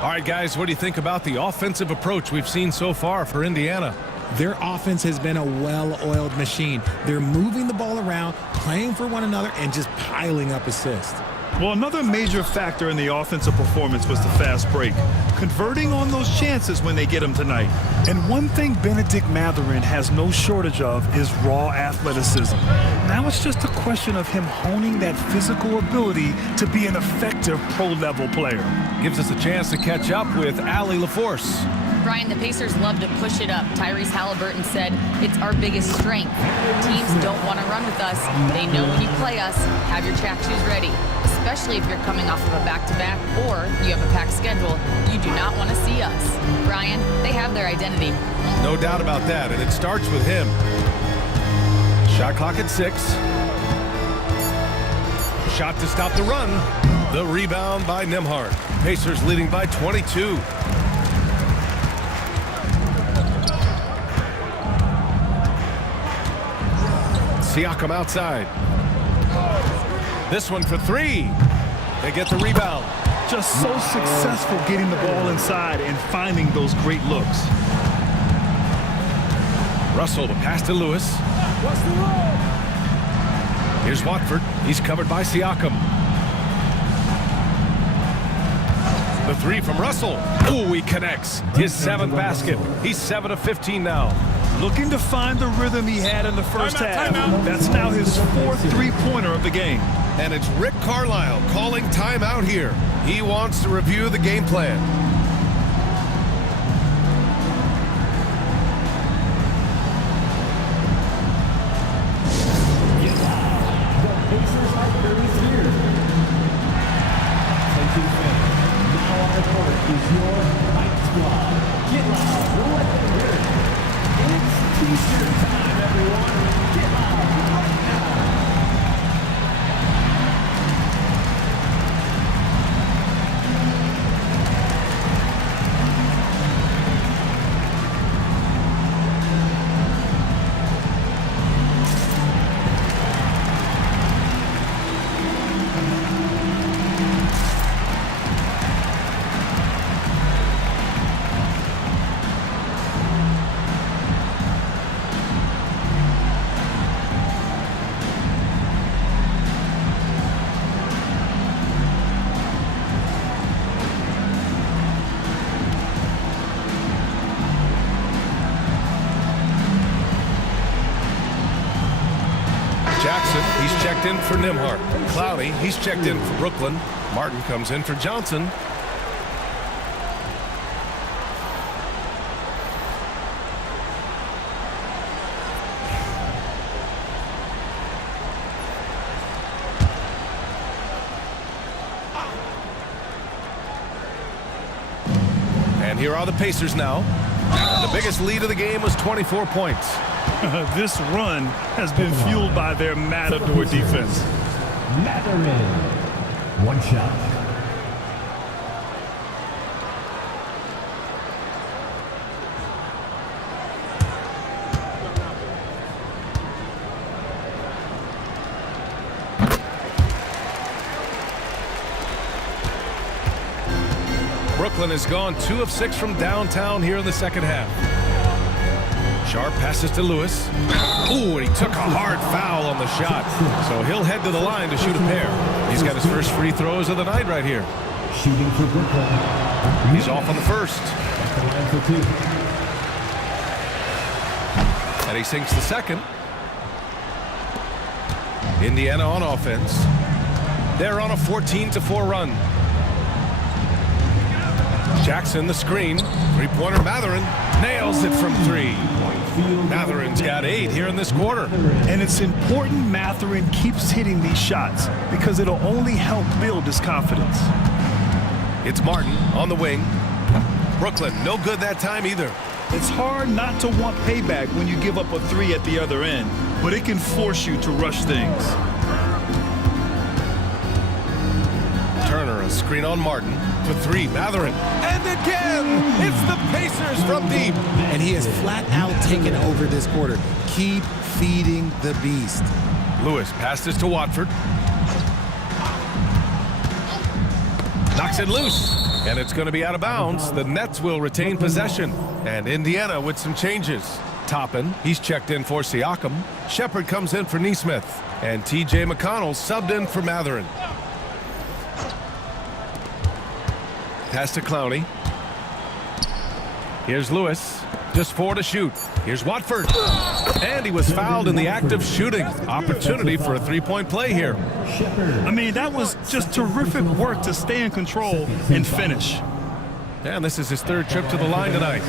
All right, guys, what do you think about the offensive approach we've seen so far for Indiana? Their offense has been a well-oiled machine. They're moving the ball around, playing for one another, and just piling up assists. Well, another major factor in the offensive performance was the fast break, converting on those chances when they get them tonight. And one thing Benedict Mathurin has no shortage of is raw athleticism. Now it's just a question of him honing that physical ability to be an effective pro-level player. Gives us a chance to catch up with Allie LaForce. Brian, the Pacers love to push it up. Tyrese Halliburton said it's our biggest strength. Teams don't want to run with us. They know when you play us, have your track shoes ready, especially if you're coming off of a back-to-back or you have a packed schedule. You do not want to see us. Brian, they have their identity. No doubt about that, and it starts with him. Shot clock at 6. Shot to stop the run. The rebound by Nembhard. Pacers leading by 22. Siakam outside. This one for 3. They get the rebound. Just so successful getting the ball inside and finding those great looks. Russell, the pass to Lewis. Here's Watford. He's covered by Siakam. The 3 from Russell. Ooh, he connects. His 7th basket. He's 7 of 15 now. Looking to find the rhythm he had in the first half. That's now his 4th three-pointer of the game. And it's Rick Carlisle calling timeout here. He wants to review the game plan. Get loud. The Pacers are very here. Thank you, fans. Now on the court is your Night Squad. Get loud. We'll let them hear it. It's T-shirt time, everyone. Get loud right now. Jackson, he's checked in for Nembhard. Clowney, he's checked in for Brooklyn. Martin comes in for Johnson. And here are the Pacers now. And the biggest lead of the game was 24 points. This run has been fueled by their Matador defense. Mathurin. One shot. Brooklyn has gone 2 of 6 from downtown here in the second half. Sharp passes to Lewis. Ooh, and he took a hard foul on the shot. So he'll head to the line to shoot a pair. He's got his first free throws of the night right here. Shooting for Brooklyn. He's off on the first. At the line for 2. And he sinks the second. Indiana on offense. They're on a 14-4 run. Jackson, the screen. Three-pointer Mathurin nails it from 3. Mathurin's got 8 here in this quarter. And it's important Mathurin keeps hitting these shots because it'll only help build his confidence. It's Martin on the wing. Brooklyn, no good that time either. It's hard not to want payback when you give up a 3 at the other end, but it can force you to rush things. a screen on Martin. For three, Matherin. And again, it's the Pacers from deep. And he has flat out taken over this quarter. Keep feeding the beast. Lewis passes to Watford. Knocks it loose. And it's going to be out of bounds. The Nets will retain possession. And Indiana with some changes. Toppin, he's checked in for Siakam. Shepard comes in for Nesmith. And T.J. McConnell subbed in for Matherin. Pass to Clowney. Here's Lewis. Just 4 to shoot. Here's Watford. And he was fouled in the act of shooting. Opportunity for a three-point play here. I mean, that was just terrific work to stay in control and finish. And this is his third trip to the line tonight.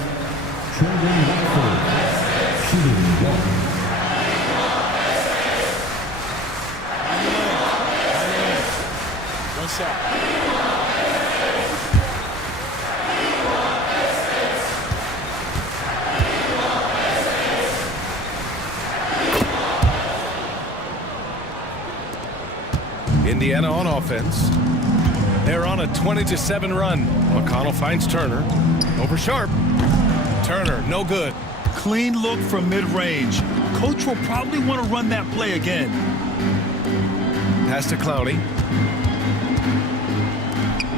One shot. Indiana on offense. They're on a 20-7 run. McConnell finds Turner. Over Sharp. Turner, no good. Clean look from mid-range. Coach will probably want to run that play again. Pass to Clowney.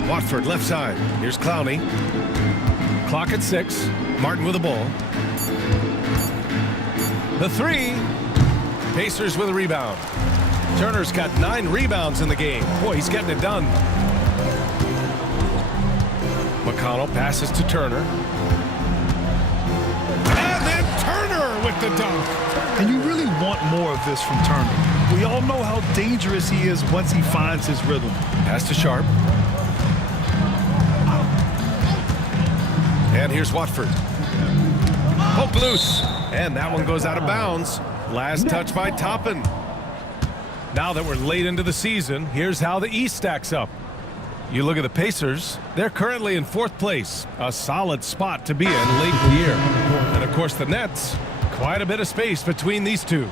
Watford left side. Here's Clowney. Clock at 6. Martin with the ball. The three. Pacers with a rebound. Turner's got 9 rebounds in the game. Boy, he's getting it done. McConnell passes to Turner. And then Turner with the dunk. And you really want more of this from Turner. We all know how dangerous he is once he finds his rhythm. Pass to Sharp. And here's Watford. Poke loose. And that one goes out of bounds. Last touch by Toppin. Now that we're late into the season, here's how the East stacks up. You look at the Pacers, they're currently in 4th place, a solid spot to be in late in the year. And of course the Nets, quite a bit of space between these two.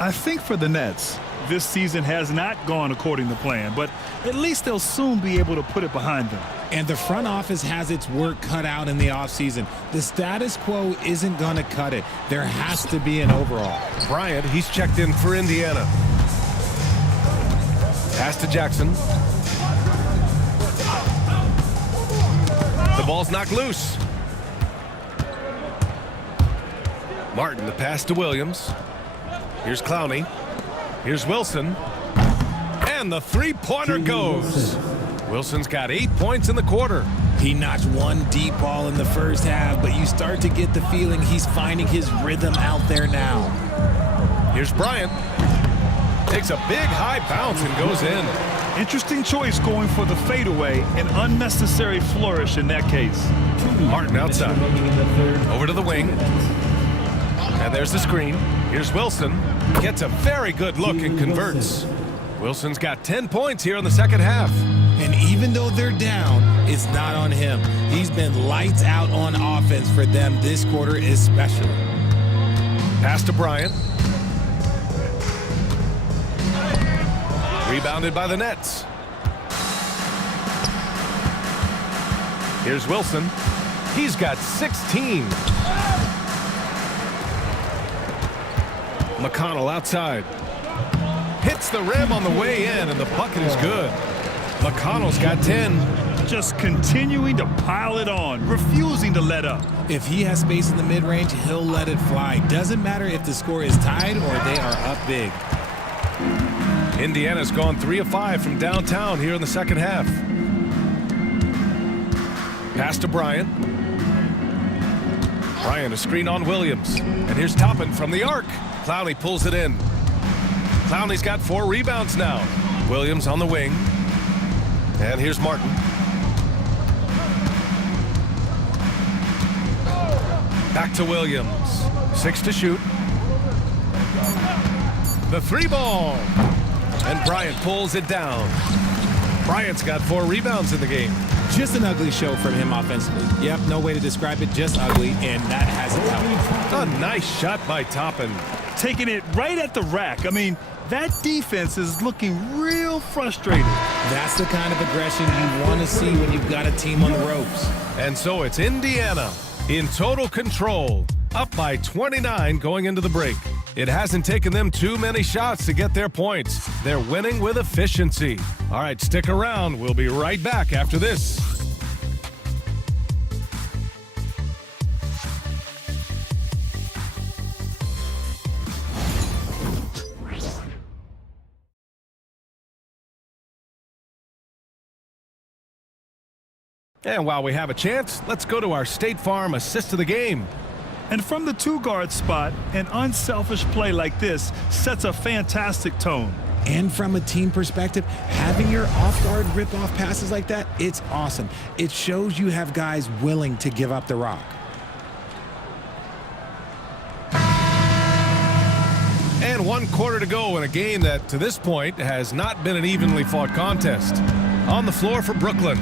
I think for the Nets, this season has not gone according to plan, but at least they'll soon be able to put it behind them. And the front office has its work cut out in the offseason. The status quo isn't going to cut it. There has to be an overhaul. Bryant, he's checked in for Indiana. Pass to Jackson. The ball's knocked loose. Martin, the pass to Williams. Here's Clowney. Here's Wilson. And the three-pointer goes. Wilson's got 8 points in the quarter. He notched one deep ball in the first half, but you start to get the feeling he's finding his rhythm out there now. Here's Bryant. Takes a big high bounce and goes in. Interesting choice going for the fadeaway, an unnecessary flourish in that case. Martin outside. Over to the wing. And there's the screen. Here's Wilson. Gets a very good look and converts. Wilson's got 10 points here in the second half. And even though they're down, it's not on him. He's been lights out on offense for them this quarter especially. Pass to Bryant. Rebounded by the Nets. Here's Wilson. He's got 16. McConnell outside. Hits the rim on the way in, and the bucket is good. McConnell's got 10. Just continuing to pile it on, refusing to let up. If he has space in the mid-range, he'll let it fly. Doesn't matter if the score is tied or they are up big. Indiana's gone 3 of 5 from downtown here in the second half. Pass to Bryant. Bryant, a screen on Williams. And here's Toppin from the arc. Clowney pulls it in. Clowney's got 4 rebounds now. Williams on the wing. And here's Martin. Back to Williams. 6 to shoot. The 3-ball. And Bryant pulls it down. Bryant's got 4 rebounds in the game. Just an ugly show from him offensively. Yep, no way to describe it, just ugly, and that hasn't helped. A nice shot by Toppin. taking it right at the rack. I mean, that defense is looking real frustrated. That's the kind of aggression you want to see when you've got a team on the ropes. And so it's Indiana in total control, up by 29 going into the break. It hasn't taken them too many shots to get their points. They're winning with efficiency. All right, stick around. We'll be right back after this. And while we have a chance, let's go to our State Farm assist of the game. And from the two-guard spot, an unselfish play like this sets a fantastic tone. And from a team perspective, having your off-guard rip-off passes like that, it's awesome. It shows you have guys willing to give up the rock. And 1 quarter to go in a game that, to this point, has not been an evenly fought contest. On the floor for Brooklyn,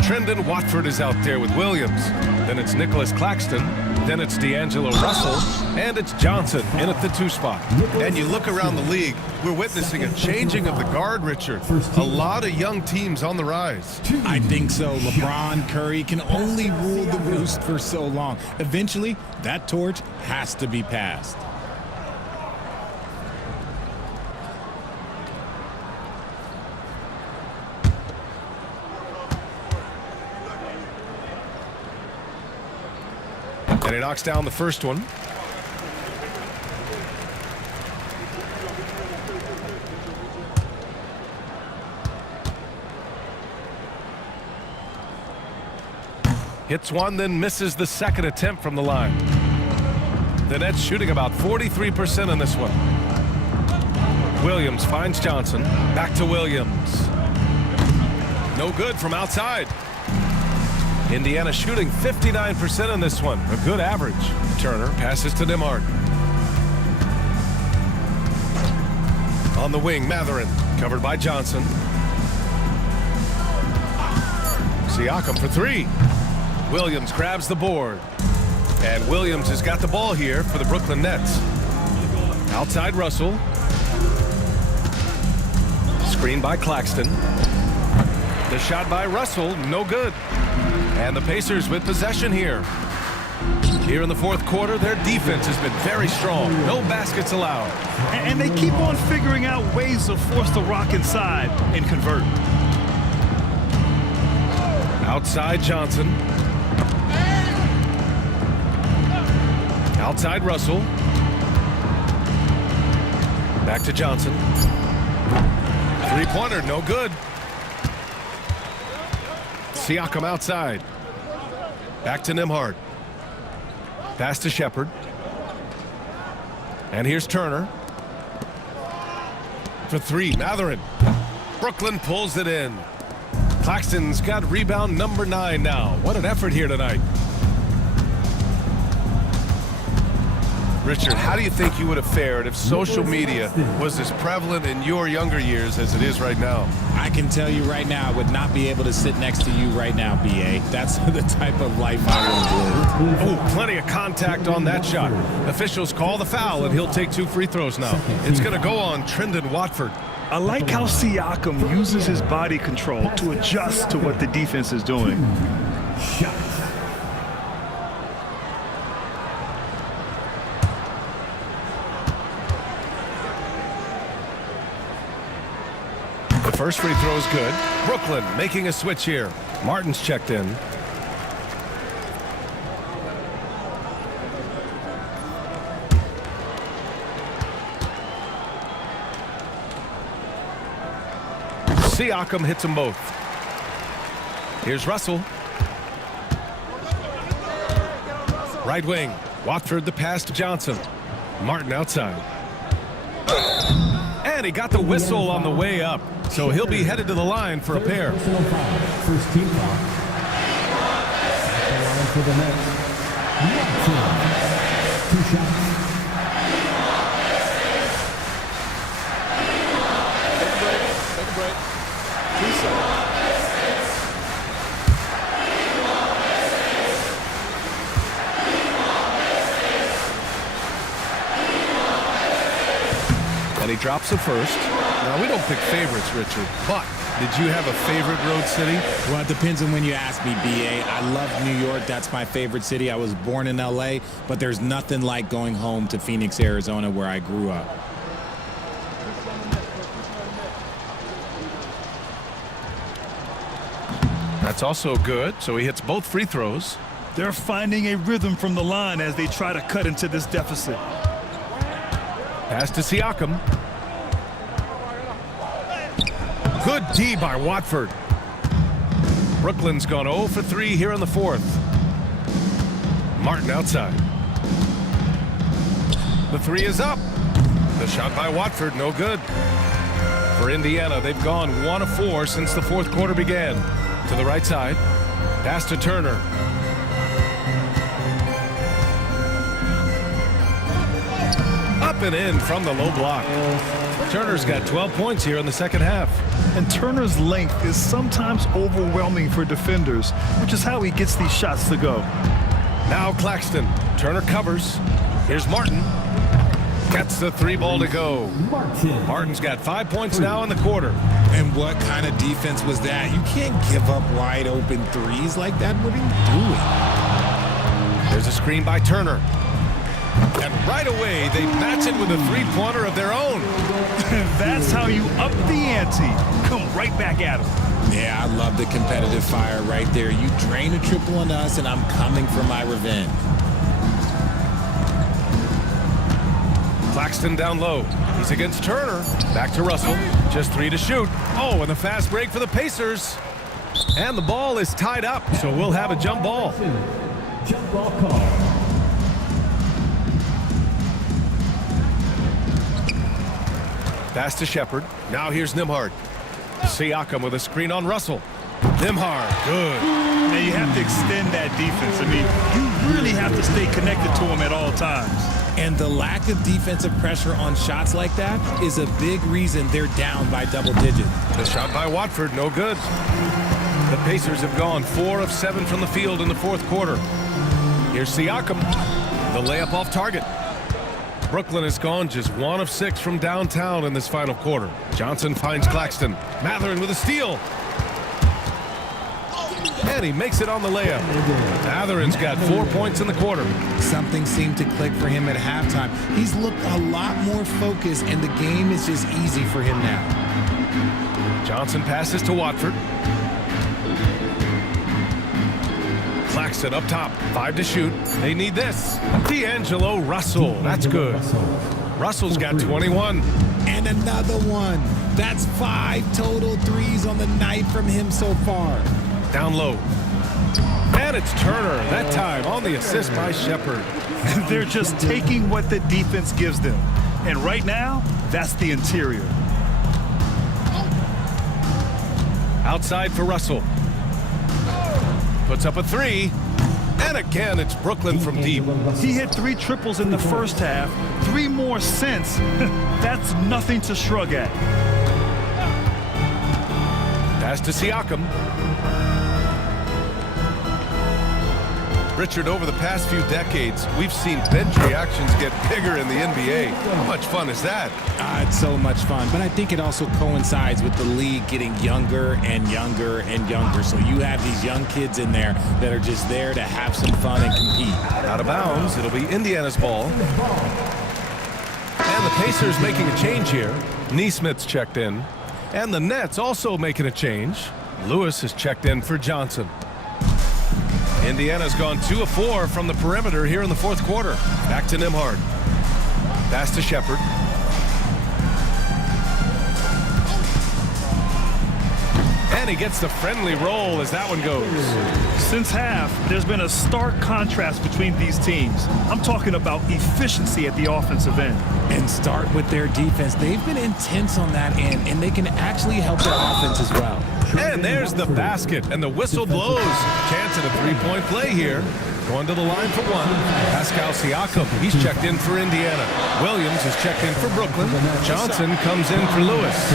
Trendon Watford is out there with Williams. Then it's Nicholas Claxton. Then it's D'Angelo Russell. And it's Johnson in at the 2 spot. And you look around the league, we're witnessing a changing of the guard, Richard. A lot of young teams on the rise. I think so. LeBron, Curry can only rule the roost for so long. Eventually, that torch has to be passed. And he knocks down the first one. Hits one, then misses the second attempt from the line. The Nets shooting about 43% on this one. Williams finds Johnson. Back to Williams. No good from outside. Indiana shooting 59% on this one. A good average. Turner passes to Nembhard. On the wing, Mathurin. Covered by Johnson. Siakam for 3. Williams grabs the board. And Williams has got the ball here for the Brooklyn Nets. Outside Russell. Screen by Claxton. The shot by Russell, no good. And the Pacers with possession here. Here in the 4th quarter, their defense has been very strong. No baskets allowed. And they keep on figuring out ways to force the rock inside and convert. Outside Johnson. Outside Russell. Back to Johnson. 3-pointer, no good. Siakam outside. Back to Nembhard. Pass to Shepherd. And here's Turner. For 3, Mathurin. Brooklyn pulls it in. Claxton's got rebound number 9 now. What an effort here tonight. Richard, how do you think you would have fared if social media was as prevalent in your younger years as it is right now? I can tell you right now, I would not be able to sit next to you right now, BA. That's the type of life I would live. Oh, plenty of contact on that shot. Officials call the foul, and he'll take 2 free throws now. It's going to go on Trendon Watford. I like how Siakam uses his body control to adjust to what the defense is doing. The first free throw is good. Brooklyn making a switch here. Martin's checked in. Siakam hits them both. Here's Russell. Right wing. Watford the pass to Johnson. Martin outside. And he got the whistle on the way up. So he'll be headed to the line for a pair. First team foul. At the line for the Nets. 2 shots. Take a break. 2 seconds. And he drops the first. Now, we don't pick favorites, Richard, but did you have a favorite road city? Well, it depends on when you ask me, B.A. I love New York. That's my favorite city. I was born in L.A., but there's nothing like going home to Phoenix, Arizona, where I grew up. That's also good, so he hits both free throws. They're finding a rhythm from the line as they try to cut into this deficit. Pass to Siakam. Good D by Watford. Brooklyn's gone 0 for 3 here in the fourth. Martin outside. The three is up. The shot by Watford, no good. For Indiana, they've gone 1 of 4 since the fourth quarter began. To the right side. Pass to Turner. Up and in from the low block. Turner's got 12 points here in the second half. And Turner's length is sometimes overwhelming for defenders, which is how he gets these shots to go. Now Claxton. Turner covers. Here's Martin. Gets the 3 ball to go. Martin's got 5 points now in the quarter. And what kind of defense was that? You can't give up wide open threes like that. What are you doing? There's a screen by Turner. And right away, they match it with a three-pointer of their own. That's how you up the ante. Come right back at them. Yeah, I love the competitive fire right there. You drain a triple on us, and I'm coming for my revenge. Claxton down low. He's against Turner. Back to Russell. Just 3 to shoot. Oh, and the fast break for the Pacers. And the ball is tied up, so we'll have a jump ball. Jump ball call. Pass to Shepard. Now here's Nembhard. Siakam with a screen on Russell. Nembhard, good. Now you have to extend that defense. I mean, you really have to stay connected to him at all times. And the lack of defensive pressure on shots like that is a big reason they're down by double digits. The shot by Watford, no good. The Pacers have gone 4 of 7 from the field in the fourth quarter. Here's Siakam. The layup off target. Brooklyn has gone just 1 of 6 from downtown in this final quarter. Johnson finds Claxton. Mathurin with a steal. And he makes it on the layup. Mathurin's got 4 points in the quarter. Something seemed to click for him at halftime. He's looked a lot more focused, and the game is just easy for him now. Johnson passes to Watford. Claxton up top. 5 to shoot. They need this. D'Angelo Russell. That's good. Russell's got 21. And another one. That's 5 total threes on the night from him so far. Down low. And it's Turner. That time on the assist by Shepard. They're just taking what the defense gives them. And right now, that's the interior. Outside for Russell. Puts up a 3. And again, it's Brooklyn from deep. He hit 3 triples in the first half. 3 more since. That's nothing to shrug at. Pass to Siakam. Richard, over the past few decades, we've seen bench reactions get bigger in the NBA. How much fun is that? It's so much fun, but I think it also coincides with the league getting younger and younger and younger. So you have these young kids in there that are just there to have some fun and compete. Out of bounds, it'll be Indiana's ball. And the Pacers making a change here. Neesmith's checked in. And the Nets also making a change. Lewis is checked in for Johnson. Indiana's gone 2 of 4 from the perimeter here in the fourth quarter. Back to Nembhard. Pass to Shepard. And he gets the friendly roll as that one goes. Since half, there's been a stark contrast between these teams. I'm talking about efficiency at the offensive end. And start with their defense. They've been intense on that end, and they can actually help their offense as well. And there's the basket, and the whistle blows. Chance at a three-point play here. Going to the line for 1. Pascal Siakam, he's checked in for Indiana. Williams is checked in for Brooklyn. Johnson comes in for Lewis.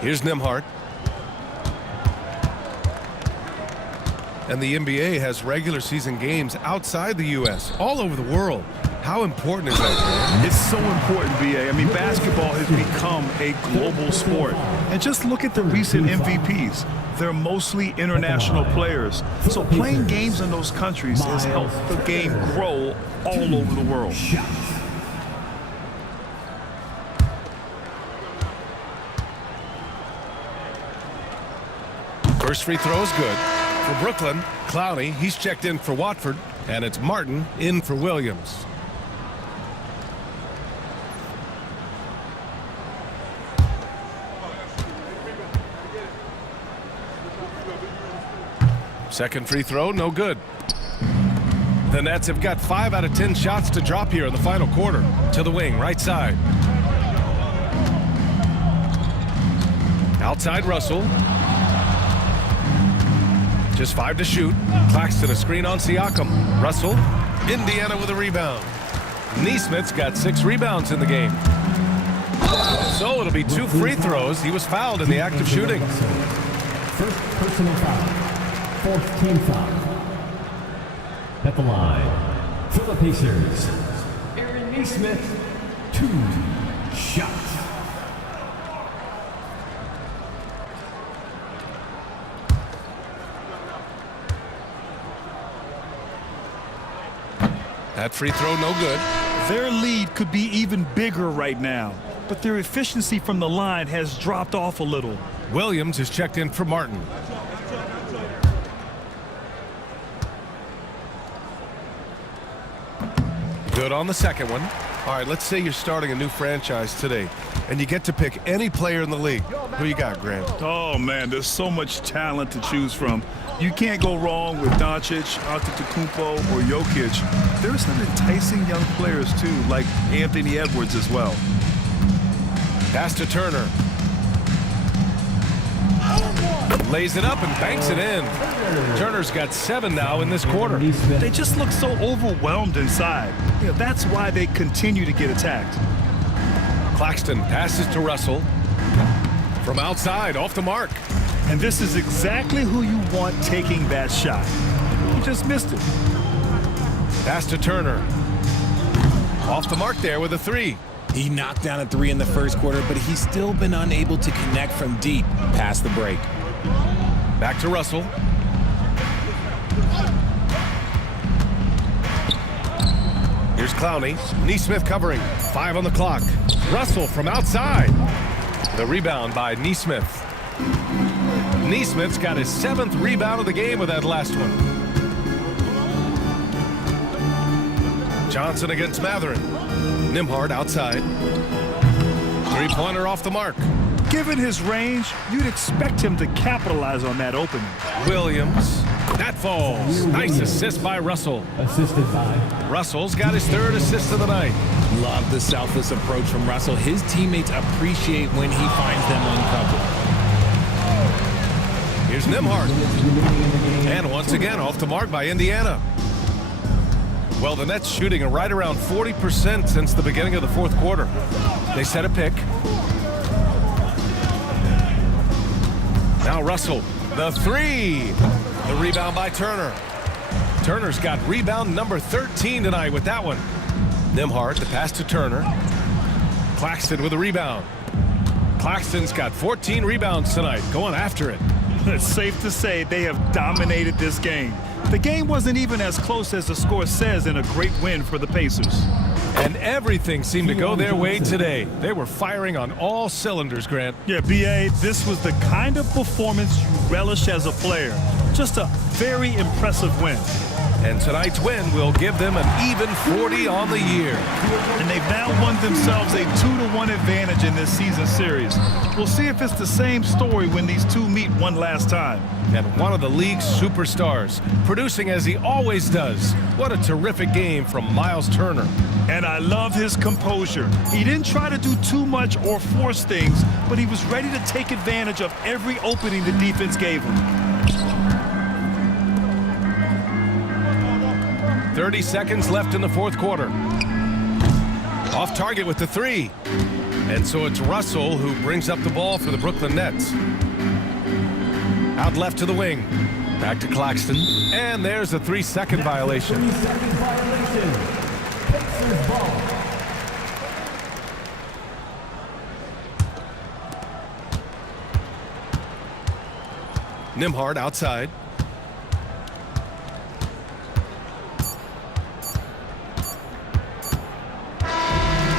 Here's Nembhard. And the NBA has regular season games outside the U.S., all over the world. How important is that? It's so important, BA. I mean, basketball has become a global sport. And just look at the recent MVPs. They're mostly international players. So playing games in those countries has helped the game grow all over the world. First free throw is good. For Brooklyn, Clowney, he's checked in for Watford, and it's Martin in for Williams. Second free throw, no good. The Nets have got 5 out of 10 shots to drop here in the final quarter. To the wing, right side. Outside Russell. Just 5 to shoot. Claxton a screen on Siakam. Russell, Indiana with a rebound. Neesmith's got 6 rebounds in the game. So it'll be 2 free throws. He was fouled in the act of shooting. First personal foul. Fourth team foul. At the line, for the Pacers, Aaron Neesmith, 2 shots. That free throw, no good. Their lead could be even bigger right now, but their efficiency from the line has dropped off a little. Williams is checked in for Martin. Good on the second one. All right, let's say you're starting a new franchise today, and you get to pick any player in the league. Who you got, Graham? Oh, man, there's so much talent to choose from. You can't go wrong with Doncic, Antetokounmpo, or Jokic. There's some enticing young players, too, like Anthony Edwards as well. Pass to Turner. Lays it up and banks it in. Turner's got 7 now in this quarter. They just look so overwhelmed inside. You know, that's why they continue to get attacked. Claxton passes to Russell. From outside, off the mark. And this is exactly who you want taking that shot. He just missed it. Pass to Turner. Off the mark there with a 3. He knocked down a 3 in the first quarter, but he's still been unable to connect from deep past the break. Back to Russell. Here's Clowney. Neesmith covering. 5 on the clock. Russell from outside. The rebound by Neesmith. Neesmith's got his 7th rebound of the game with that last one. Johnson against Matherin. Nembhard outside. 3-pointer off the mark. Given his range, you'd expect him to capitalize on that opening. Williams. That falls. Nice assist by Russell. Assisted by Russell's got his 3rd assist of the night. Love the selfless approach from Russell. His teammates appreciate when he finds them uncovered. Here's Nembhard. And once again, off the mark by Indiana. Well, the Nets shooting right around 40% since the beginning of the 4th quarter. They set a pick. Now Russell, the 3. The rebound by Turner. Turner's got rebound number 13 tonight with that one. Nembhard, the pass to Turner. Claxton with a rebound. Claxton's got 14 rebounds tonight, going after it. It's safe to say they have dominated this game. The game wasn't even as close as the score says in a great win for the Pacers. And everything seemed to go their way today. They were firing on all cylinders, Grant. Yeah, B.A., this was the kind of performance you relish as a player. Just a very impressive win. And tonight's win will give them an even 40 on the year. And they've now won themselves a 2-1 advantage in this season series. We'll see if it's the same story when these two meet one last time. And one of the league's superstars, producing as he always does. What a terrific game from Miles Turner. And I love his composure. He didn't try to do too much or force things, but he was ready to take advantage of every opening the defense gave him. 30 seconds left in the 4th quarter. Off target with the 3. And so it's Russell who brings up the ball for the Brooklyn Nets. Out left to the wing. Back to Claxton. And there's a 3-second violation. 3-second violation. Pacers ball. Nimhard outside.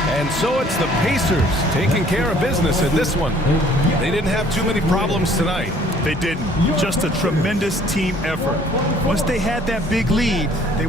And so it's the Pacers taking care of business in this one. They didn't have too many problems tonight. They didn't. Just a tremendous team effort. Once they had that big lead, they